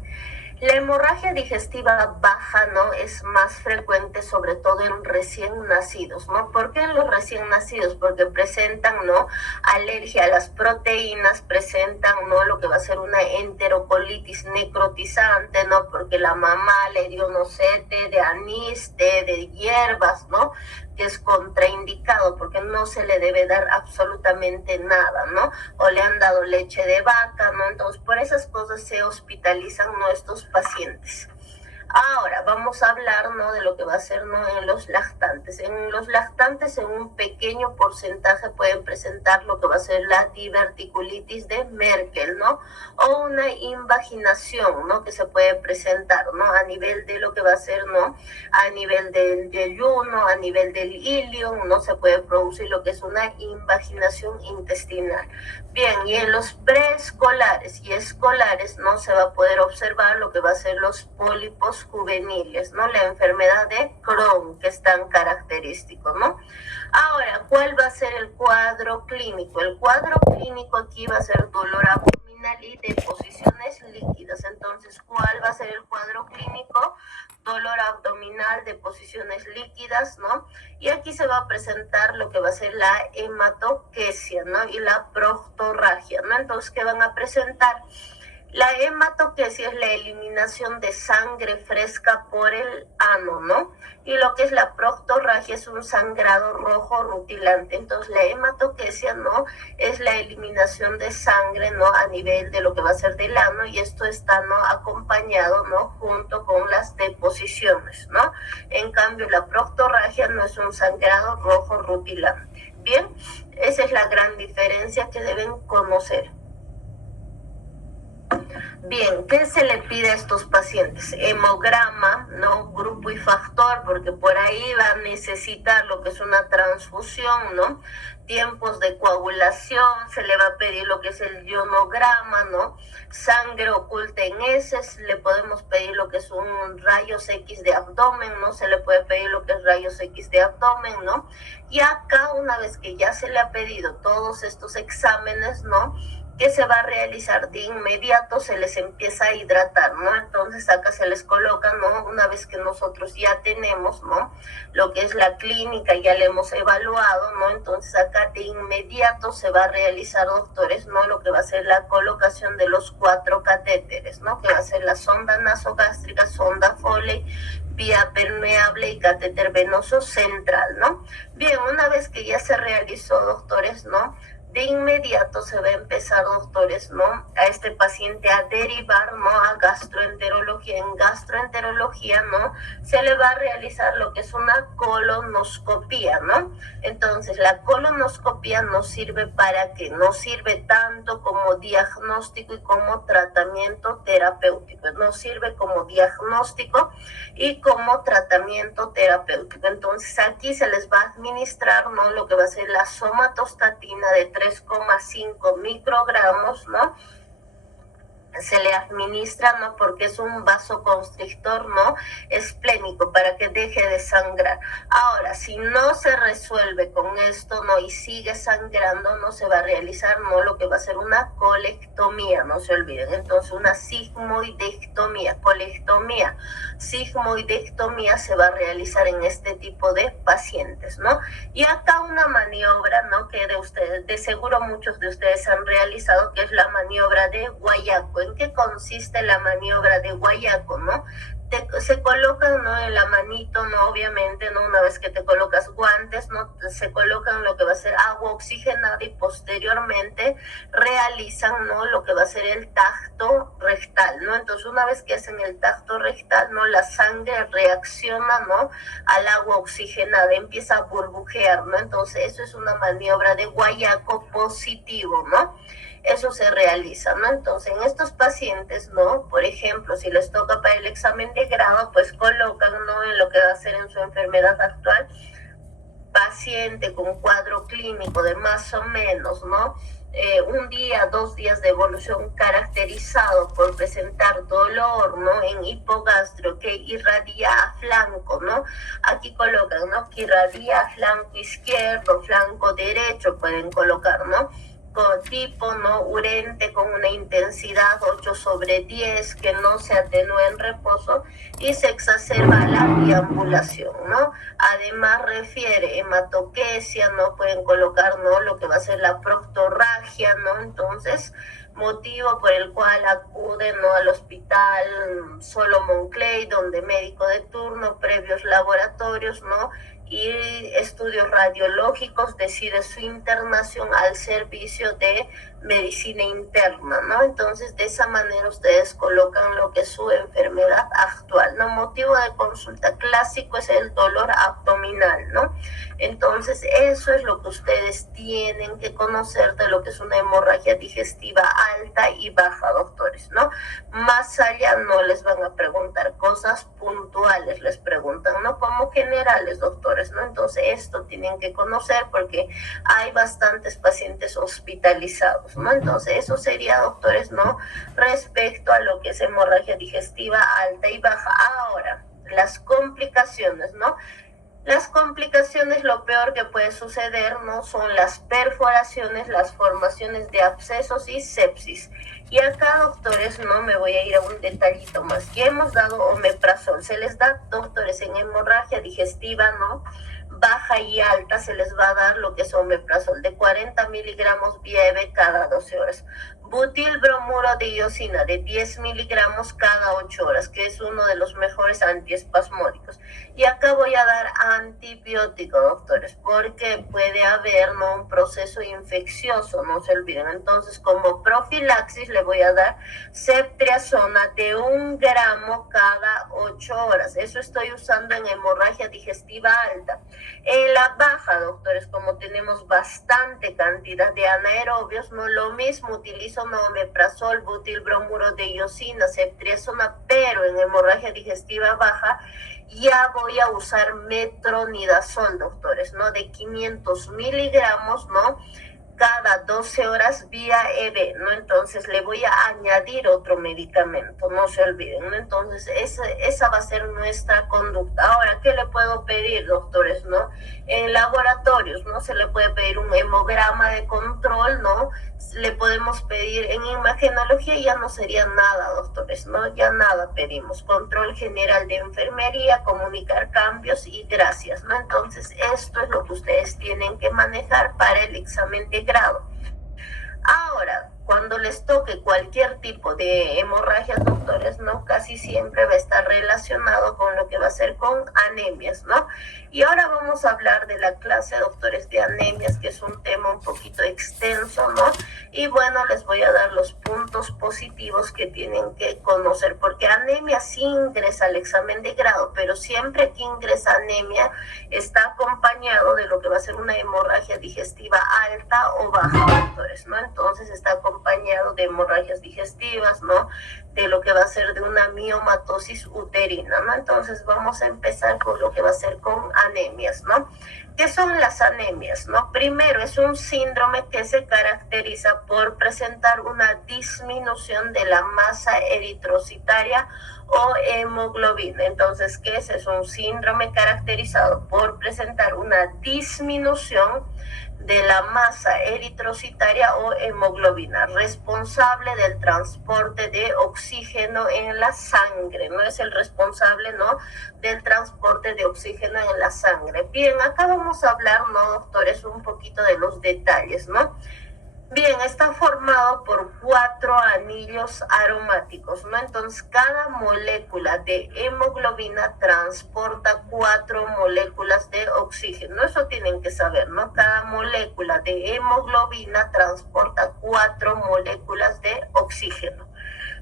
La hemorragia digestiva baja, ¿no? Es más frecuente, sobre todo en recién nacidos, ¿no? ¿Por qué en los recién nacidos? Porque presentan, ¿no? Alergia a las proteínas, presentan, ¿no? Lo que va a ser una enterocolitis necrotizante, ¿no? Porque la mamá le dio, no sé, té de anís, té de hierbas, ¿no? Que es contraindicado porque no se le debe dar absolutamente nada, ¿no? O le han dado leche de vaca, ¿no? Entonces, por esas cosas se hospitalizan nuestros pacientes. Ahora vamos a hablar, ¿no? De lo que va a ser, ¿no? En los lactantes. En los lactantes, en un pequeño porcentaje pueden presentar lo que va a ser la diverticulitis de Merkel, ¿no? O una invaginación, ¿no? Que se puede presentar, ¿no? A nivel de lo que va a ser, ¿no? A nivel del yeyuno, a nivel del ilion, ¿no? Se puede producir lo que es una invaginación intestinal. Bien, y en los preescolares y escolares, ¿no? Se va a poder observar lo que va a ser los pólipos juveniles, ¿no? La enfermedad de Crohn, que es tan característico, ¿no? Ahora, ¿cuál va a ser el cuadro clínico? El cuadro clínico aquí va a ser dolor abdominal y deposiciones líquidas. Entonces, ¿cuál va a ser el cuadro clínico? Dolor abdominal, deposiciones líquidas, ¿no? Y aquí se va a presentar lo que va a ser la hematoquesia, ¿no? Y la proctorragia, ¿no? Entonces, ¿qué van a presentar? La hematoquesia es la eliminación de sangre fresca por el ano, ¿no? Y lo que es la proctorragia es un sangrado rojo rutilante. Entonces, la hematoquesia, ¿no? Es la eliminación de sangre, ¿no? A nivel de lo que va a ser del ano, y esto está, ¿no? Acompañado, ¿no? Junto con las deposiciones, ¿no? En cambio, la proctorragia no es un sangrado rojo rutilante. Bien, esa es la gran diferencia que deben conocer. Bien, ¿qué se le pide a estos pacientes? Hemograma, ¿no? Grupo y factor, porque por ahí va a necesitar lo que es una transfusión, ¿no? Tiempos de coagulación, se le va a pedir lo que es el ionograma, ¿no? Sangre oculta en heces, le podemos pedir lo que es un rayos X de abdomen, ¿no? Se le puede pedir lo que es rayos X de abdomen, ¿no? Y acá, una vez que ya se le ha pedido todos estos exámenes, ¿no? ¿qué se va a realizar? De inmediato se les empieza a hidratar, ¿no? Entonces acá se les coloca, ¿no? Una vez que nosotros ya tenemos, ¿no? Lo que es la clínica, ya la hemos evaluado, ¿no? Entonces acá de inmediato se va a realizar, doctores, ¿no? Lo que va a ser la colocación de los 4 catéteres, ¿no? Que va a ser la sonda nasogástrica, sonda Foley, vía permeable y catéter venoso central, ¿no? Bien, una vez que ya se realizó, doctores, ¿no? De inmediato se va a empezar, doctores, ¿no? A este paciente a derivar, ¿no? A gastroenterología. En gastroenterología, ¿no? Se le va a realizar lo que es una colonoscopía, ¿no? Entonces, la colonoscopía nos sirve para que nos sirve tanto como diagnóstico y como tratamiento terapéutico. Nos sirve como diagnóstico y como tratamiento terapéutico. Entonces, aquí se les va a administrar, ¿no? Lo que va a ser la somatostatina de 3,5 microgramos, ¿no? Se le administra, ¿no? Porque es un vasoconstrictor, ¿no? Esplénico, para que deje de sangrar. Ahora, si no se resuelve con esto, ¿no? Y sigue sangrando, no se va a realizar, ¿no? Lo que va a ser una colectomía, no se olviden. Entonces, una sigmoidectomía, colectomía, sigmoidectomía se va a realizar en este tipo de pacientes, ¿no? Y acá una maniobra, ¿no? Que de seguro muchos de ustedes han realizado, que es la maniobra de Guayaco. ¿En qué consiste la maniobra de Guayaco, no? Se colocan, ¿no? En la manito, ¿no? Obviamente, ¿no? Una vez que te colocas guantes, ¿no? Se colocan lo que va a ser agua oxigenada y posteriormente realizan, ¿no? Lo que va a ser el tacto rectal, ¿no? Entonces, una vez que hacen el tacto rectal, ¿no? La sangre reacciona, ¿no? Al agua oxigenada, empieza a burbujear, ¿no? Entonces, eso es una maniobra de Guayaco positivo, ¿no? Eso se realiza, ¿no? Entonces, en estos pacientes, ¿no? Por ejemplo, si les toca para el examen de grado, pues colocan, ¿no? En lo que va a ser en su enfermedad actual, paciente con cuadro clínico de más o menos, ¿no? 1 día, 2 días de evolución caracterizado por presentar dolor, ¿no? En hipogastro que irradia a flanco, ¿no? Aquí colocan, ¿no? Que irradia a flanco izquierdo, flanco derecho, pueden colocar, ¿no? Con tipo, ¿no? Urente con una intensidad 8/10 que no se atenúa en reposo y se exacerba la deambulación, ¿no? Además refiere hematoquesia, ¿no? Pueden colocar, ¿no? Lo que va a ser la proctorragia, ¿no? Entonces, motivo por el cual acuden, ¿no? Al hospital Solomon Clay, donde médico de turno, previos laboratorios, ¿no? Y estudios radiológicos, decide su internación al servicio de medicina interna, ¿no? Entonces, de esa manera ustedes colocan lo que es su enfermedad actual, ¿no? Motivo de consulta clásico es el dolor abdominal, ¿no? Entonces, eso es lo que ustedes tienen que conocer de lo que es una hemorragia digestiva alta y baja, doctores, ¿no? Más allá no les van a preguntar cosas puntuales, les preguntan, ¿no? Como generales, doctores, ¿no? Entonces, esto tienen que conocer porque hay bastantes pacientes hospitalizados, ¿no? Entonces, eso sería, doctores, ¿no? Respecto a lo que es hemorragia digestiva alta y baja. Ahora, las complicaciones, ¿no? Las complicaciones, lo peor que puede suceder, ¿no? Son las perforaciones, las formaciones de abscesos y sepsis. Y acá, doctores, no me voy a ir a un detallito más. Ya hemos dado omeprazol. Se les da, doctores, en hemorragia digestiva, ¿no? Baja y alta, se les va a dar lo que es omeprazol de 40 miligramos vía IV cada 12 horas. Butilbromuro de iosina de 10 miligramos cada 8 horas, que es uno de los mejores antiespasmódicos. Y acá voy a dar antibiótico, doctores, porque puede haber, ¿no? Un proceso infeccioso, no se olviden. Entonces, como profilaxis, le voy a dar ceftriaxona de 1 gramo cada 8 horas. Eso estoy usando en hemorragia digestiva alta. En la baja, doctores, como tenemos bastante cantidad de anaerobios, no lo mismo utilizo omeprazol, butilbromuro de iosina, ceftriaxona, pero en hemorragia digestiva baja ya voy a usar metronidazol, doctores, ¿no? De 500 miligramos, ¿no? cada 12 horas vía EB, ¿no? Entonces le voy a añadir otro medicamento, no se olviden, ¿no? Entonces esa va a ser nuestra conducta. Ahora, ¿qué le puedo pedir, doctores, no? En laboratorios, ¿no? Se le puede pedir un hemograma de control, ¿no? Le podemos pedir en imagenología, ya no sería nada, doctores, ¿no? Ya nada pedimos. Control general de enfermería, comunicar cambios y gracias, ¿no? Entonces, esto es lo que ustedes tienen que manejar para el examen de grado. Ahora, cuando les toque cualquier tipo de hemorragias, doctores, ¿no? Casi siempre va a estar relacionado con lo que va a ser con anemias, ¿no? Y ahora vamos a hablar de la clase, doctores, de anemias, que es un tema un poquito extenso, ¿no? Y bueno, les voy a dar los puntos positivos que tienen que conocer, porque anemia sí ingresa al examen de grado, pero siempre que ingresa anemia está acompañado de lo que va a ser una hemorragia digestiva alta o baja, doctores, ¿no? Entonces está acompañado de hemorragias digestivas, ¿no? De lo que va a ser de una miomatosis uterina, ¿no? Entonces vamos a empezar con lo que va a ser con anemias, ¿no? ¿Qué son las anemias, no? Primero, es un síndrome que se caracteriza por presentar una disminución de la masa eritrocitaria o hemoglobina. Entonces, ¿qué es? Es un síndrome caracterizado por presentar una disminución de la masa eritrocitaria o hemoglobina, responsable del transporte de oxígeno en la sangre, no es el responsable, ¿no?, del transporte de oxígeno en la sangre. Bien, acá vamos a hablar, ¿no, doctores?, un poquito de los detalles, ¿no? Bien, está formado por 4 anillos aromáticos, ¿no? Entonces, cada molécula de hemoglobina transporta 4 moléculas de oxígeno. Eso tienen que saber, ¿no? Cada molécula de hemoglobina transporta 4 moléculas de oxígeno.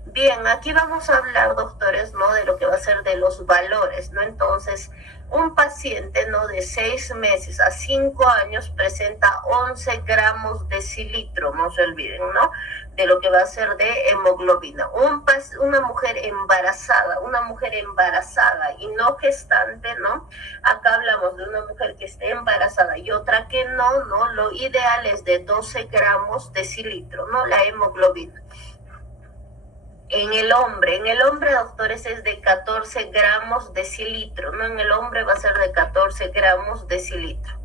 Bien, aquí vamos a hablar, doctores, ¿no?, de lo que va a ser de los valores, ¿no? Entonces, un paciente, ¿no?, de 6 meses a 5 años presenta 11 gramos de cilitro, no se olviden, ¿no?, de lo que va a ser de hemoglobina. Una mujer embarazada y no gestante, ¿no? Acá hablamos de una mujer que esté embarazada y otra que no, ¿no? Lo ideal es de 12 gramos de cilitro, ¿no?, la hemoglobina. En el hombre, doctores, es de 14 gramos de cilitro, ¿no? En el hombre va a ser de 14 gramos de cilitro.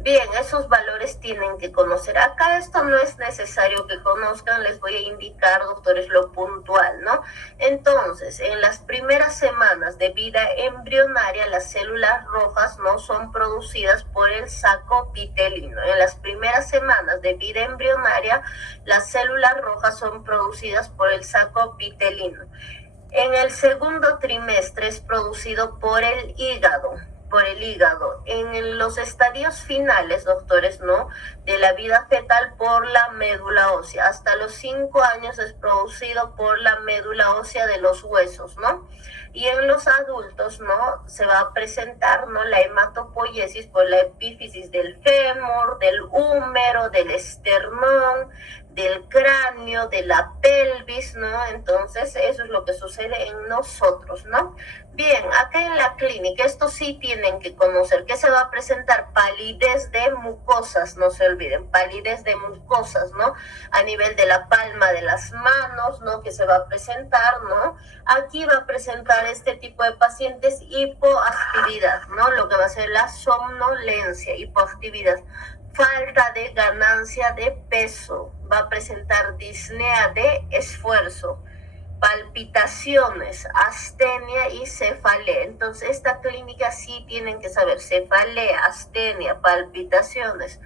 Bien, esos valores tienen que conocer. Acá esto no es necesario que conozcan, les voy a indicar, doctores, lo puntual, ¿no? Entonces, en las primeras semanas de vida embrionaria, las células rojas no son producidas por el saco vitelino. En las primeras semanas de vida embrionaria, las células rojas son producidas por el saco vitelino. En el segundo trimestre es producido por el hígado. En los estadios finales, doctores, ¿no?, de la vida fetal, por la médula ósea. Hasta los 5 años es producido por la médula ósea de los huesos, ¿no? Y en los adultos, ¿no?, se va a presentar, ¿no?, la hematopoiesis por la epífisis del fémur, del húmero, del esternón, del cráneo, de la pelvis, ¿no? Entonces, eso es lo que sucede en nosotros, ¿no? Bien, acá en la clínica, esto sí tienen que conocer, que se va a presentar palidez de mucosas, no se olviden, palidez de mucosas, ¿no? A nivel de la palma de las manos, ¿no?, que se va a presentar, ¿no? Aquí va a presentar este tipo de pacientes hipoactividad, ¿no? Lo que va a ser la somnolencia, hipoactividad. Falta de ganancia de peso, va a presentar disnea de esfuerzo, palpitaciones, astenia y cefalea. Entonces, esta clínica sí tienen que saber: cefalea, astenia, palpitaciones,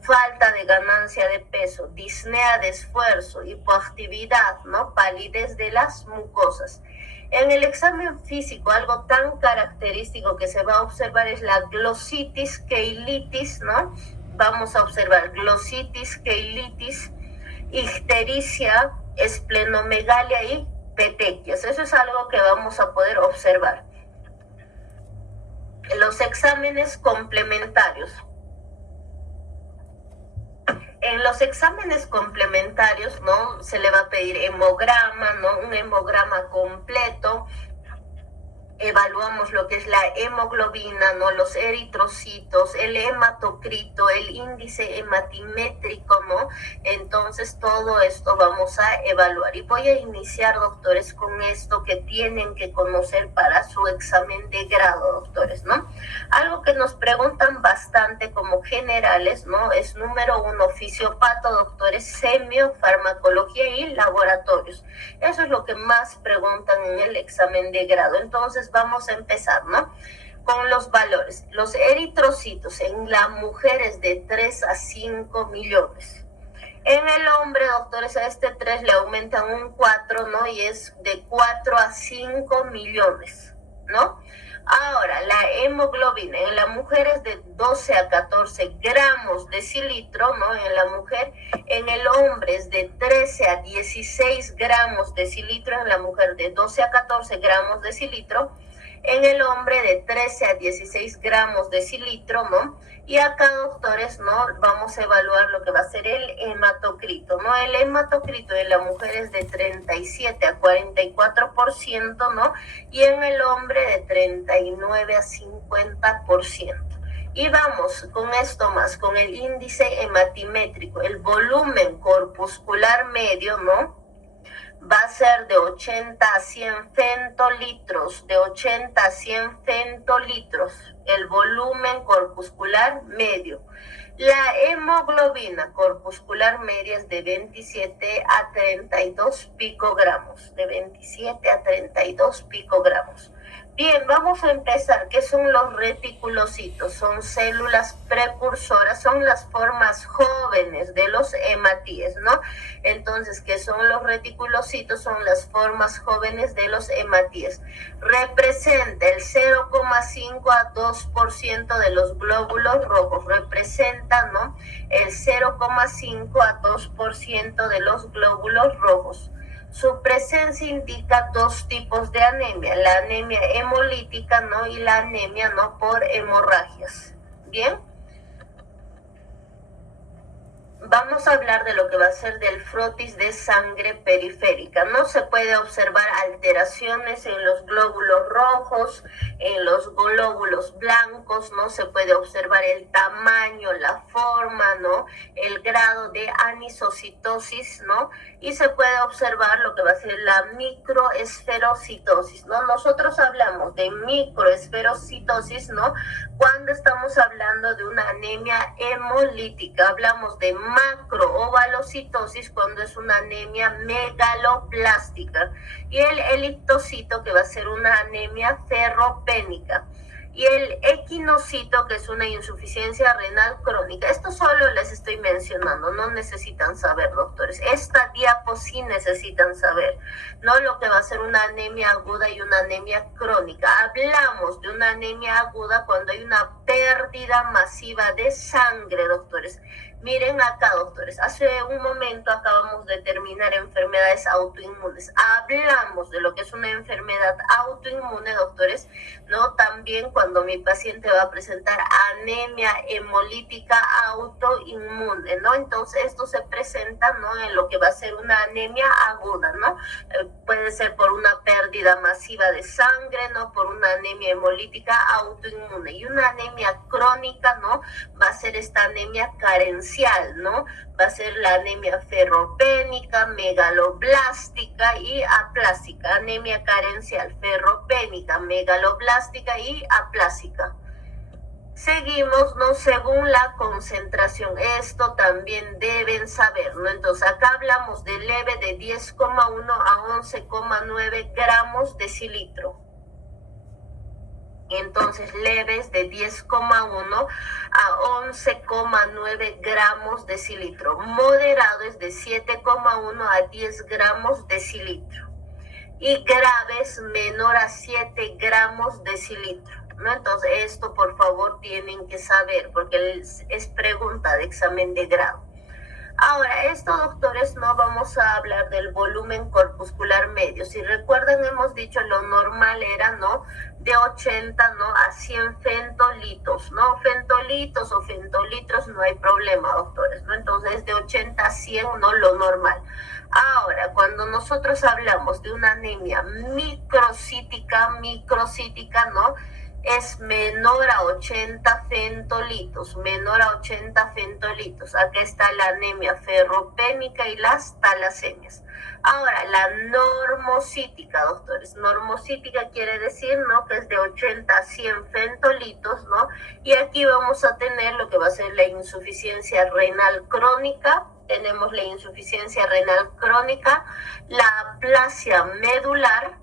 falta de ganancia de peso, disnea de esfuerzo, hipoactividad, ¿no?, palidez de las mucosas. En el examen físico, algo tan característico que se va a observar es la glositis, keilitis, ¿no? Vamos a observar glositis, keilitis, ictericia, esplenomegalia y petequias. Eso es algo que vamos a poder observar. Los exámenes complementarios. En los exámenes complementarios, ¿no?, se le va a pedir hemograma, ¿no?, un hemograma completo, evaluamos lo que es la hemoglobina, ¿no? Los eritrocitos, el hematocrito, el índice hematimétrico, ¿no? Entonces todo esto vamos a evaluar. Y voy a iniciar, doctores, con esto que tienen que conocer para su examen de grado, doctores, ¿no? Algo que nos preguntan bastante como generales, ¿no? Es número 1, fisiopato, doctores, semiofarmacología y laboratorios. Eso es lo que más preguntan en el examen de grado. Entonces vamos a empezar, ¿no? Con los valores. Los eritrocitos en la mujer es de 3 a 5 millones. En el hombre, doctores, a este 3 le aumentan un 4, ¿no? Y es de 4 a 5 millones, ¿no? Ahora, la hemoglobina en la mujer es de 12 a 14 gramos decilitro, ¿no? En la mujer, en el hombre es de 13 a 16 gramos decilitro, en la mujer de 12 a 14 gramos decilitro, en el hombre de 13 a 16 gramos decilitro, ¿no? Y acá, doctores, ¿no? Vamos a evaluar lo que va a ser el hematocrito, ¿no? El hematocrito en la mujer es de 37 a 44%, ¿no? Y en el hombre de 39 a 50%. Y vamos con esto más, con el índice hematimétrico, el volumen corpuscular medio, ¿no? Va a ser de 80 a 100 femtolitros, de 80 a 100 femtolitros, el volumen corpuscular medio. La hemoglobina corpuscular media es de 27 a 32 picogramos, de 27 a 32 picogramos. Bien, vamos a empezar. ¿Qué son los reticulocitos? Son células precursoras, son las formas jóvenes de los hematíes, ¿no? Entonces, ¿qué son los reticulocitos? Son las formas jóvenes de los hematíes. Representa el 0,5 a 2% de los glóbulos rojos. Representa, ¿no? El 0,5 a 2% de los glóbulos rojos. Su presencia indica dos tipos de anemia, la anemia hemolítica, ¿no? Y la anemia, ¿no? Por hemorragias. ¿Bien? Vamos a hablar de lo que va a ser del frotis de sangre periférica. No se puede observar alteraciones en los glóbulos rojos, en los glóbulos blancos, no se puede observar el tamaño, la forma, ¿no? El grado de anisocitosis, ¿no? Y se puede observar lo que va a ser la microesferocitosis, ¿no? Nosotros hablamos de microesferocitosis, ¿no? Cuando estamos hablando de una anemia hemolítica, hablamos de macroovalocitosis cuando es una anemia megaloplástica, y el elictocito, que va a ser una anemia ferropénica, y el equinocito, que es una insuficiencia renal crónica. Esto solo les estoy mencionando, no necesitan saber, doctores. Esta diapositiva sí necesitan saber, ¿no? Lo que va a ser una anemia aguda y una anemia crónica. Hablamos de una anemia aguda cuando hay una pérdida masiva de sangre, doctores. Miren acá, doctores, hace un momento acabamos de terminar enfermedades autoinmunes. Hablamos de lo que es una enfermedad autoinmune, doctores, ¿no? También cuando mi paciente va a presentar anemia hemolítica autoinmune, ¿no? Entonces esto se presenta, ¿no? En lo que va a ser una anemia aguda, ¿no? Puede ser por una pérdida masiva de sangre, ¿no? Por una anemia hemolítica autoinmune. Y una anemia crónica, ¿no? Va a ser esta anemia carencial, ¿no? Va a ser la anemia ferropénica, megaloblástica y aplásica. Anemia carencial, ferropénica, megaloblástica y aplásica. Seguimos, ¿no? Según la concentración. Esto también deben saber, ¿no? Entonces acá hablamos de leve de 10,1 a 11,9 gramos decilitro. Entonces leves de 10,1 a 11,9 gramos decilitro. Moderado es de 7,1 a 10 gramos decilitro. Y graves menor a 7 gramos decilitro, ¿no? Entonces esto por favor tienen que saber porque es pregunta de examen de grado. Ahora, esto, doctores, no vamos a hablar del volumen corpuscular medio. Si recuerdan, hemos dicho lo normal era, ¿no? De 80, ¿no? A 100 femtolitros fentolitos, ¿no? Fentolitos o fentolitros no hay problema, doctores, ¿no? Entonces de 80 a 100, ¿no? Lo normal. Ahora, cuando nosotros hablamos de una anemia microcítica, ¿no? Es menor a 80 fentolitos, menor a 80 fentolitos. Acá está la anemia ferropénica y las talasemias. Ahora, la normocítica, doctores. Normocítica quiere decir, ¿no? Que es de 80 a 100 fentolitos, ¿no? Y aquí vamos a tener lo que va a ser la insuficiencia renal crónica. Tenemos la insuficiencia renal crónica, la aplasia medular,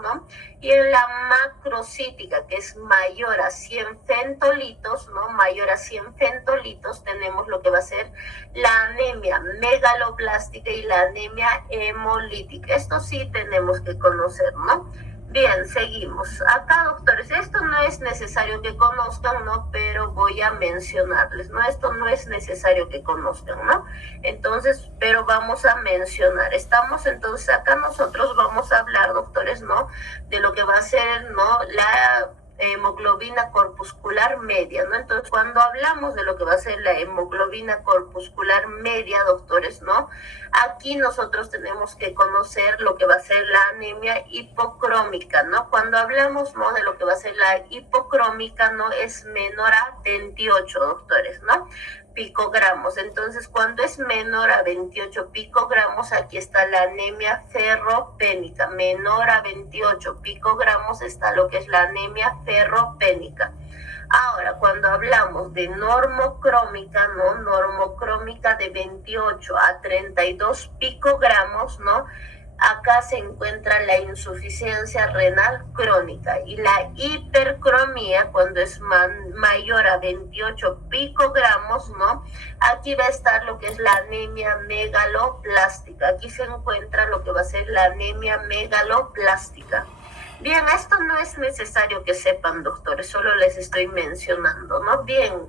¿no? Y en la macrocítica, que es mayor a 100 fentolitos, ¿no? Mayor a 100 fentolitos, tenemos lo que va a ser la anemia megaloblástica y la anemia hemolítica. Esto sí tenemos que conocer, ¿no? Bien, seguimos. Acá, doctores, esto no es necesario que conozcan, ¿no? Pero voy a mencionarles, ¿no? Esto no es necesario que conozcan, ¿no? Entonces, pero vamos a mencionar. Estamos, entonces, acá nosotros vamos a hablar, doctores, ¿no? De lo que va a ser, ¿no? La hemoglobina corpuscular media, ¿no? Entonces, cuando hablamos de lo que va a ser la hemoglobina corpuscular media, doctores, ¿no? Aquí nosotros tenemos que conocer lo que va a ser la anemia hipocrómica, ¿no? Cuando hablamos, ¿no? De lo que va a ser la hipocrómica, ¿no? Es menor a 28, doctores, ¿no? Picogramos. Entonces, cuando es menor a 28 picogramos, aquí está la anemia ferropénica. Menor a 28 picogramos está lo que es la anemia ferropénica. Ahora, cuando hablamos de normocrómica, ¿no? Normocrómica de 28 a 32 picogramos, ¿no? Acá se encuentra la insuficiencia renal crónica y la hipercromía cuando es mayor a 28 picogramos, ¿no? Aquí va a estar lo que es la anemia megaloblástica. Aquí se encuentra lo que va a ser la anemia megaloblástica. Bien, esto no es necesario que sepan, doctores, solo les estoy mencionando, ¿no? Bien.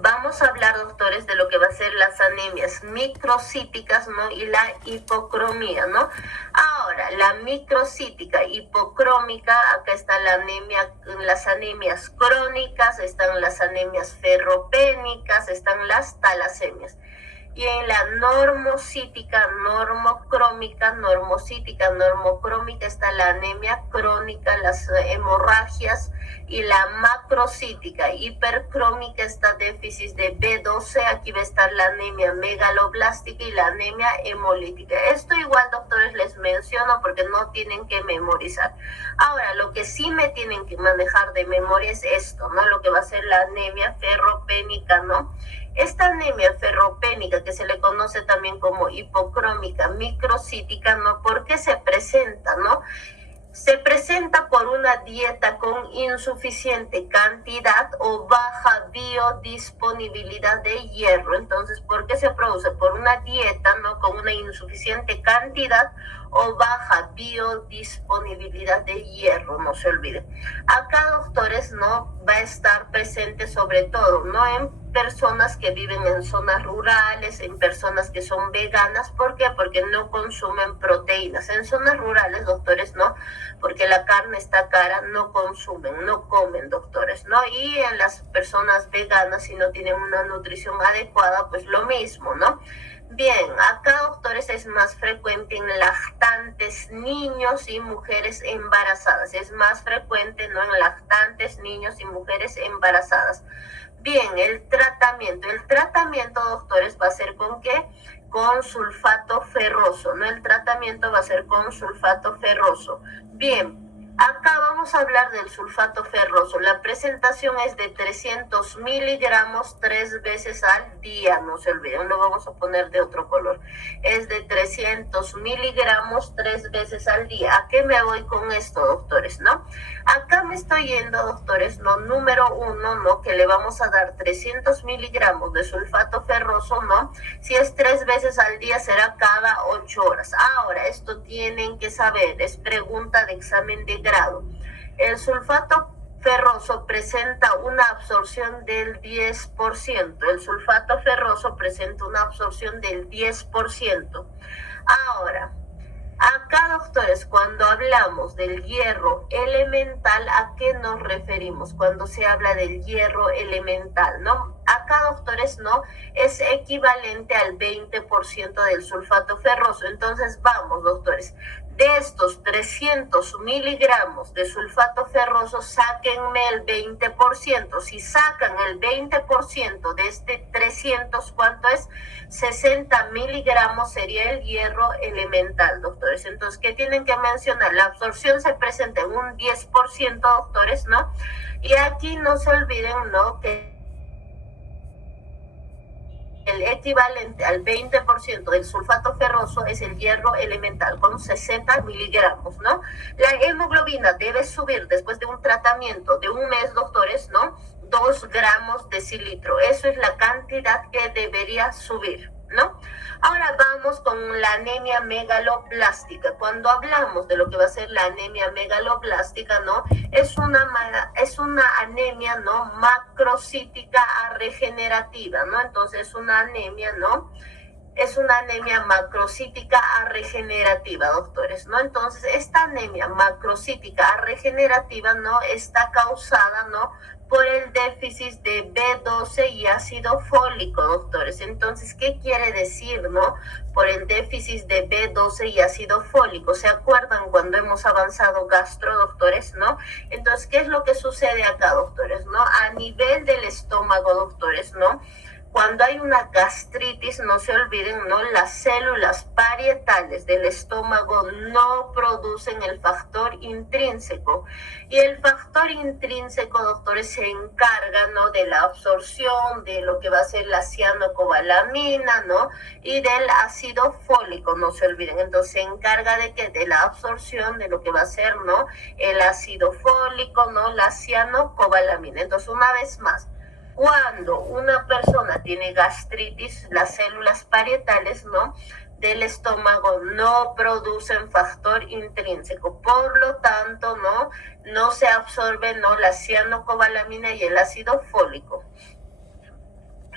Vamos a hablar, doctores, de lo que va a ser las anemias microcíticas, ¿no? Y la hipocromía, ¿no? Ahora, la microcítica hipocrómica, acá está la anemia, las anemias crónicas, están las anemias ferropénicas, están las talasemias. Y en la normocítica, normocrómica está la anemia crónica, las hemorragias, y la macrocítica, hipercrómica está déficit de B12, aquí va a estar la anemia megaloblástica y la anemia hemolítica. Esto igual, doctores, les menciono porque no tienen que memorizar. Ahora, lo que sí me tienen que manejar de memoria es esto, ¿no? Lo que va a ser la anemia ferropénica, ¿no? Esta anemia ferropénica, que se le conoce también como hipocrómica microcítica, ¿no? ¿Por qué se presenta, no? Se presenta por una dieta con insuficiente cantidad o baja biodisponibilidad de hierro. Entonces, ¿por qué se produce? Por una dieta, ¿no? Con una insuficiente cantidad o baja biodisponibilidad de hierro, no se olviden. Acá, doctores, ¿no? Va a estar presente sobre todo, ¿no? En personas que viven en zonas rurales, en personas que son veganas. ¿Por qué? Porque no consumen proteínas. En zonas rurales, doctores, ¿no? Porque la carne está cara, no consumen, no comen, doctores, ¿no? Y en las personas veganas, si no tienen una nutrición adecuada, pues lo mismo, ¿no? Bien, acá, doctores, es más frecuente en lactantes, niños y mujeres embarazadas. Es más frecuente, ¿no? En lactantes, niños y mujeres embarazadas. Bien, el tratamiento, doctores, va a ser ¿con qué? Con sulfato ferroso, ¿no? El tratamiento va a ser con sulfato ferroso. Bien, acá vamos a hablar del sulfato ferroso. La presentación es de 300 miligramos 3 veces al día, no se olviden, lo vamos a poner de otro color. Es de 300 miligramos 3 veces al día. ¿A qué me voy con esto, doctores, no? Acá me estoy yendo, doctores, ¿no? Número 1, ¿no? Que le vamos a dar 300 miligramos de sulfato ferroso, ¿no? Si es 3 veces al día, será cada 8 horas. Ahora, esto tienen que saber, es pregunta de examen de grado. El sulfato ferroso presenta una absorción del 10%. El sulfato ferroso presenta una absorción del 10%. Ahora, Acá, doctores, cuando hablamos del hierro elemental, ¿a qué nos referimos cuando se habla del hierro elemental, no? Acá, doctores, ¿no? Es equivalente al 20% del sulfato ferroso. Entonces, vamos, doctores, de estos 300 miligramos de sulfato ferroso, sáquenme el 20%. Si sacan el 20% de este 300, ¿cuánto es? 60 miligramos sería el hierro elemental, doctores. Entonces, ¿qué tienen que mencionar? La absorción se presenta en un 10%, doctores, ¿no? Y aquí no se olviden, ¿no?, que el equivalente al 20% del sulfato ferroso es el hierro elemental, con 60 miligramos, ¿no? La hemoglobina debe subir después de un tratamiento de un mes, doctores, ¿no? 2 gramos decilitro. Eso es la cantidad que debería subir, ¿no? Ahora vamos con la anemia megaloblástica. Cuando hablamos de lo que va a ser la anemia megaloblástica, ¿no? Es una anemia, ¿no?, macrocítica regenerativa, ¿no? Entonces, una anemia, ¿no?, es una anemia macrocítica regenerativa, doctores, ¿no? Entonces, esta anemia macrocítica regenerativa, ¿no?, está causada, ¿no?, por el déficit de B12 y ácido fólico, doctores. Entonces, ¿qué quiere decir, no? Por el déficit de B12 y ácido fólico. ¿Se acuerdan cuando hemos avanzado gastro, doctores, no? Entonces, ¿qué es lo que sucede acá, doctores, no? A nivel del estómago, doctores, ¿no? Cuando hay una gastritis, no se olviden, ¿no?, las células parietales del estómago no producen el factor intrínseco. Y el factor intrínseco, doctores, se encarga, ¿no?, de la absorción de lo que va a ser la cianocobalamina, ¿no?, y del ácido fólico, no se olviden. Entonces, se encarga de que de la absorción de lo que va a ser, ¿no?, el ácido fólico, ¿no?, la cianocobalamina. Entonces, una vez más, cuando una persona tiene gastritis, las células parietales, ¿no?, del estómago no producen factor intrínseco. Por lo tanto, no se absorbe, ¿no?, la cianocobalamina y el ácido fólico.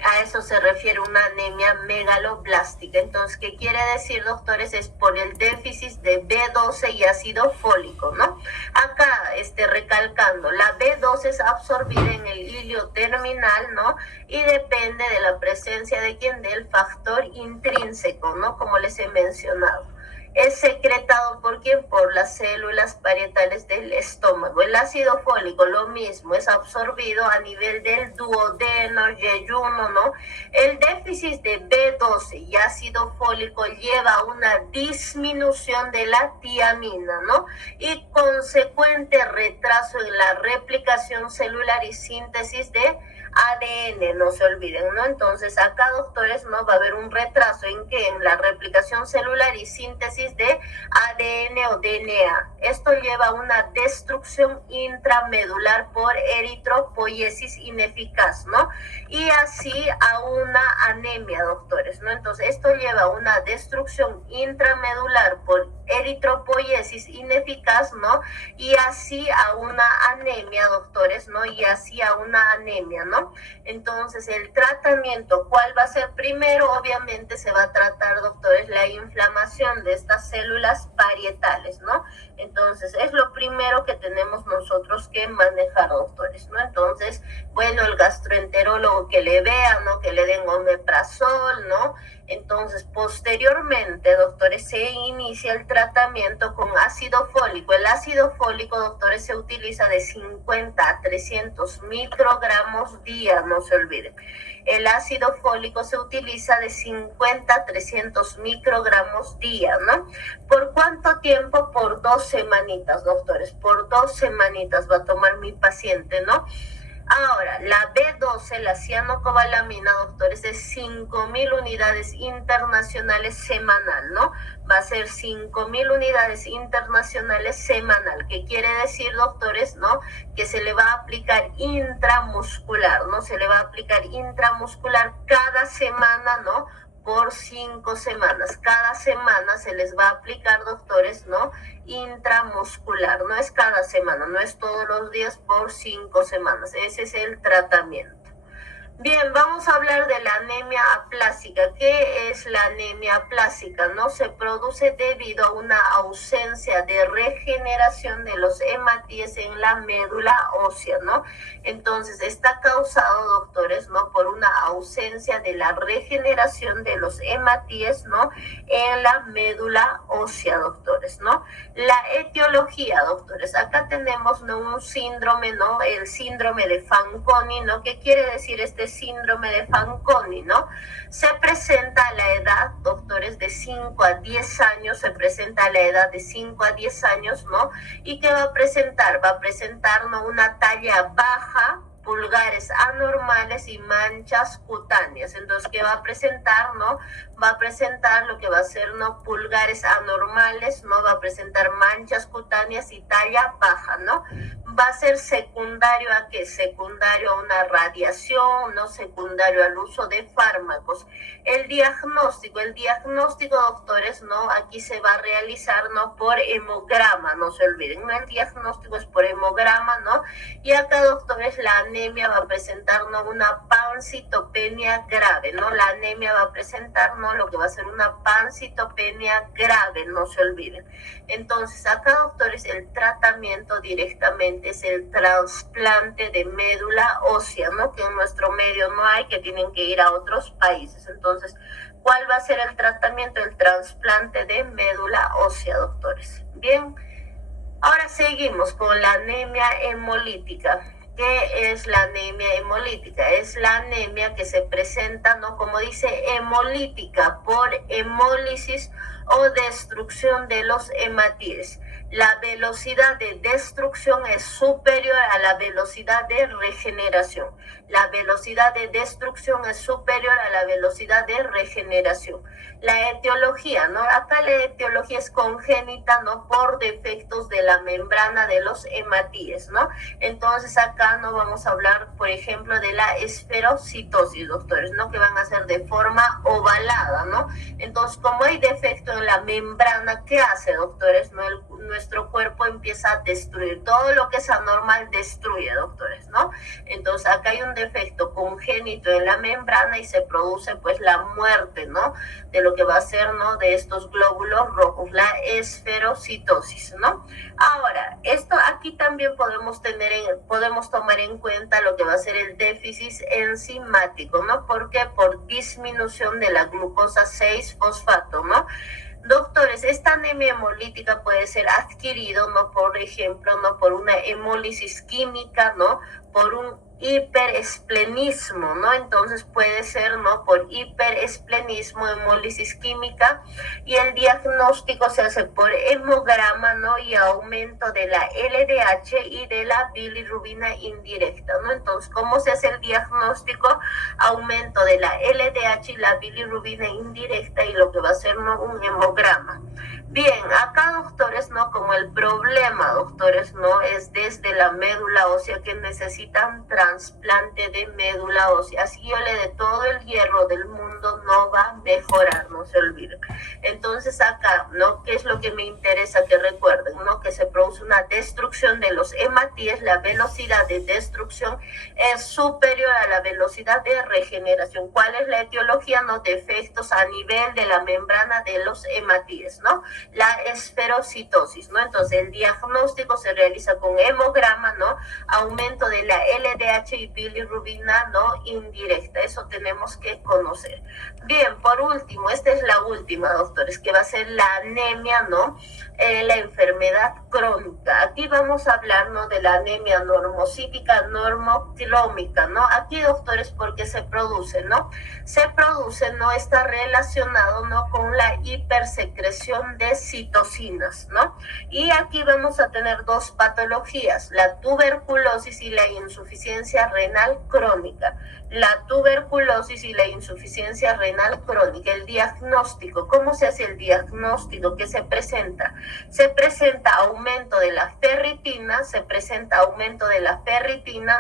A eso se refiere una anemia megaloblástica. Entonces, ¿qué quiere decir, doctores? Es por el déficit de B12 y ácido fólico, ¿no? Acá, recalcando, la B12 es absorbida en el hilio terminal, ¿no? Y depende de la presencia de quién, del factor intrínseco, ¿no? Como les he mencionado. Es secretado por quién, por las células parietales del estómago. El ácido fólico, lo mismo, es absorbido a nivel del duodeno, yeyuno, ¿no? El déficit de B12 y ácido fólico lleva a una disminución de la tiamina, ¿no? Y consecuente retraso en la replicación celular y síntesis de ADN, no se olviden, ¿no? Entonces, acá, doctores, no va a haber un retraso en que en la replicación celular y síntesis de ADN o DNA. Esto lleva a una destrucción intramedular por eritropoiesis ineficaz, ¿no? Y así a una anemia, doctores, ¿no? Entonces, esto lleva a una destrucción intramedular por eritropoiesis ineficaz, ¿no? Y así a una anemia, doctores, ¿no? Y así a una anemia, ¿no? Entonces, el tratamiento, ¿cuál va a ser primero? Obviamente se va a tratar, doctores, la inflamación de estas células parietales, ¿no? Entonces, es lo primero que tenemos nosotros que manejar, doctores, ¿no? Entonces, bueno, el gastroenterólogo que le vea, ¿no?, que le den omeprazol, ¿no? Entonces, posteriormente, doctores, se inicia el tratamiento con ácido fólico. El ácido fólico, doctores, se utiliza de 50 a 300 microgramos día, no se olviden. El ácido fólico se utiliza de 50 a 300 microgramos día, ¿no? ¿Por cuánto tiempo? Por 2 semanitas, doctores. Por 2 semanitas va a tomar mi paciente, ¿no? Ahora, la B12, la cianocobalamina, doctores, es 5.000 unidades internacionales semanal, ¿no? Va a ser 5.000 unidades internacionales semanal. ¿Qué quiere decir, doctores, no? Que se le va a aplicar intramuscular, ¿no? Se le va a aplicar intramuscular cada semana, ¿no?, por 5 semanas. Cada semana se les va a aplicar, doctores, ¿no?, intramuscular. No es cada semana, no es todos los días, por 5 semanas. Ese es el tratamiento. Bien, vamos a hablar de la anemia aplásica. ¿Qué es la anemia aplásica? ¿No? Se produce debido a una ausencia de regeneración de los hematíes en la médula ósea, ¿no? Entonces, está causado, doctores, ¿no? Por una ausencia de la regeneración de los hematíes, ¿no? En la médula ósea, doctores, ¿no? La etiología, doctores. Acá tenemos, ¿no? Un síndrome, ¿no? El síndrome de Fanconi, ¿no? ¿Qué quiere decir este síndrome de Fanconi, ¿no? Se presenta a la edad, doctores, de 5 a 10 años, se presenta a la edad de 5 a 10 años, ¿no? ¿Y qué va a presentar? Va a presentar, ¿no? Una talla baja, pulgares anormales y manchas cutáneas. Entonces, ¿qué va a presentar, no? Va a presentar lo que va a ser, ¿no? Pulgares anormales, ¿no? Va a presentar manchas cutáneas y talla baja, ¿no? Va a ser secundario a qué? Secundario a una radiación, ¿no? Secundario al uso de fármacos. El diagnóstico, doctores, ¿no? Aquí se va a realizar, ¿no? Por hemograma, no se olviden, ¿no? El diagnóstico es por hemograma, ¿no? Y acá, doctores, la anemia va a presentar, ¿no? Una pancitopenia grave, ¿no? La anemia va a presentar, ¿no? Lo que va a ser una pancitopenia grave, no se olviden. Entonces, acá, doctores, el tratamiento directamente es el trasplante de médula ósea, ¿no? Que en nuestro medio no hay, que tienen que ir a otros países. Entonces, ¿cuál va a ser el tratamiento? El trasplante de médula ósea, doctores. Bien, ahora seguimos con la anemia hemolítica. ¿Qué es la anemia hemolítica? Es la anemia que se presenta, ¿no? Como dice, hemolítica, por hemólisis o destrucción de los hematíes. La velocidad de destrucción es superior a la velocidad de regeneración. La velocidad de destrucción es superior a la velocidad de regeneración. La etiología, ¿no? Acá la etiología es congénita, ¿no? Por defectos de la membrana de los hematíes, ¿no? Entonces acá no vamos a hablar, por ejemplo, de la esferocitosis, doctores, ¿no? Que van a ser de forma ovalada, ¿no? Entonces, como hay defecto en la membrana, ¿qué hace, doctores? ¿No? Nuestro cuerpo empieza a destruir. Todo lo que es anormal destruye, doctores, ¿no? Entonces, acá hay un defecto congénito en la membrana y se produce, pues, la muerte, ¿no? De lo que va a ser, ¿no? De estos glóbulos rojos, la esferocitosis, ¿no? Ahora, esto aquí también podemos tomar en cuenta lo que va a ser el déficit enzimático, ¿no? ¿Por qué? Por disminución de la glucosa 6-fosfato, ¿no? Doctores, esta anemia hemolítica puede ser adquirido, ¿no? Por ejemplo, ¿no? Por una hemólisis química, ¿no? Por un hiperesplenismo, ¿no? Entonces puede ser, ¿no? Por hiperesplenismo, hemólisis química, y el diagnóstico se hace por hemograma, ¿no? Y aumento de la LDH y de la bilirrubina indirecta, ¿no? Entonces, ¿cómo se hace el diagnóstico? Aumento de la LDH y la bilirrubina indirecta y lo que va a ser, ¿no? Un hemograma. Bien, acá, doctores, ¿no? Como el problema, doctores, ¿no? Es desde la médula ósea que necesitan trasplante de médula ósea. Así yo le dé todo el hierro del mundo, no va a mejorar, no se olviden. Entonces acá, ¿no? ¿Qué es lo que me interesa que recuerden, ¿no? Que se produce una destrucción de los hematíes, la velocidad de destrucción es superior a la velocidad de regeneración. ¿Cuál es la etiología? No, defectos a nivel de la membrana de los hematíes, ¿no? La esferocitosis, ¿no? Entonces el diagnóstico se realiza con hemograma, ¿no? Aumento de la LDH y bilirrubina, ¿no? Indirecta, eso tenemos que conocer. Bien, por último, esta es la última, doctores, que va a ser la anemia, ¿no? La enfermedad crónica. Aquí vamos a hablar, ¿no? De la anemia normocítica, normoclómica, ¿no? Aquí, doctores, ¿por qué se produce, no? Se produce, ¿no? Está relacionado, ¿no? Con la hipersecreción de citocinas, ¿no? Y aquí vamos a tener dos patologías, la tuberculosis y la insuficiencia renal crónica. La tuberculosis y la insuficiencia renal crónica. El diagnóstico, ¿cómo se hace el diagnóstico? ¿Qué se presenta? Se presenta aumento de la ferritina,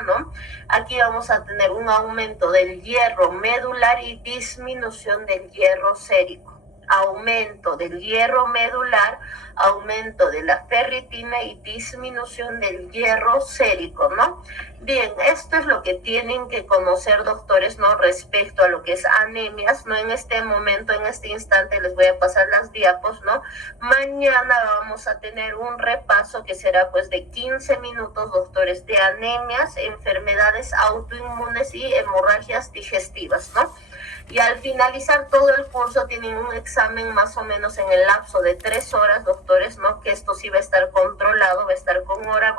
¿no? Aquí vamos a tener un aumento del hierro medular y disminución del hierro sérico. aumento del hierro medular, aumento de la ferritina y disminución del hierro sérico, ¿no? Bien, esto es lo que tienen que conocer, doctores, ¿no? Respecto a lo que es anemias, ¿no? En este momento, en este instante, les voy a pasar las diapos, ¿no? Mañana vamos a tener un repaso que será pues de 15 minutos, doctores, de anemias, enfermedades autoinmunes y hemorragias digestivas, ¿no? Y al finalizar todo el curso tienen un examen más o menos en el lapso de 3 horas, doctores, ¿no? Que esto sí va a estar controlado, va a estar con hora,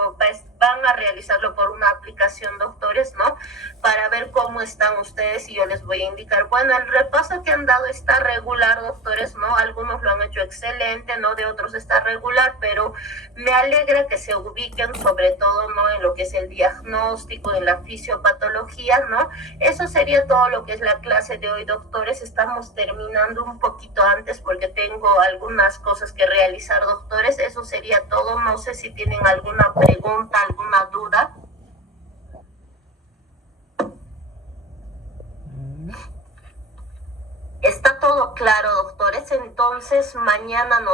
van a realizarlo por una aplicación, doctores, ¿no? Para ver cómo están ustedes y yo les voy a indicar, bueno, el repaso que han dado está regular, doctores, ¿no? Algunos lo han hecho excelente, ¿no? De otros está regular, pero me alegra que se ubiquen sobre todo, ¿no? En lo que es el diagnóstico, en la fisiopatología, ¿no? Eso sería todo lo que es la clase de hoy, doctores. Estamos terminando un poquito antes porque tengo algunas cosas que realizar, doctores. Eso sería todo. No sé si tienen alguna pregunta, alguna duda. Está todo claro, doctores. Entonces, mañana nos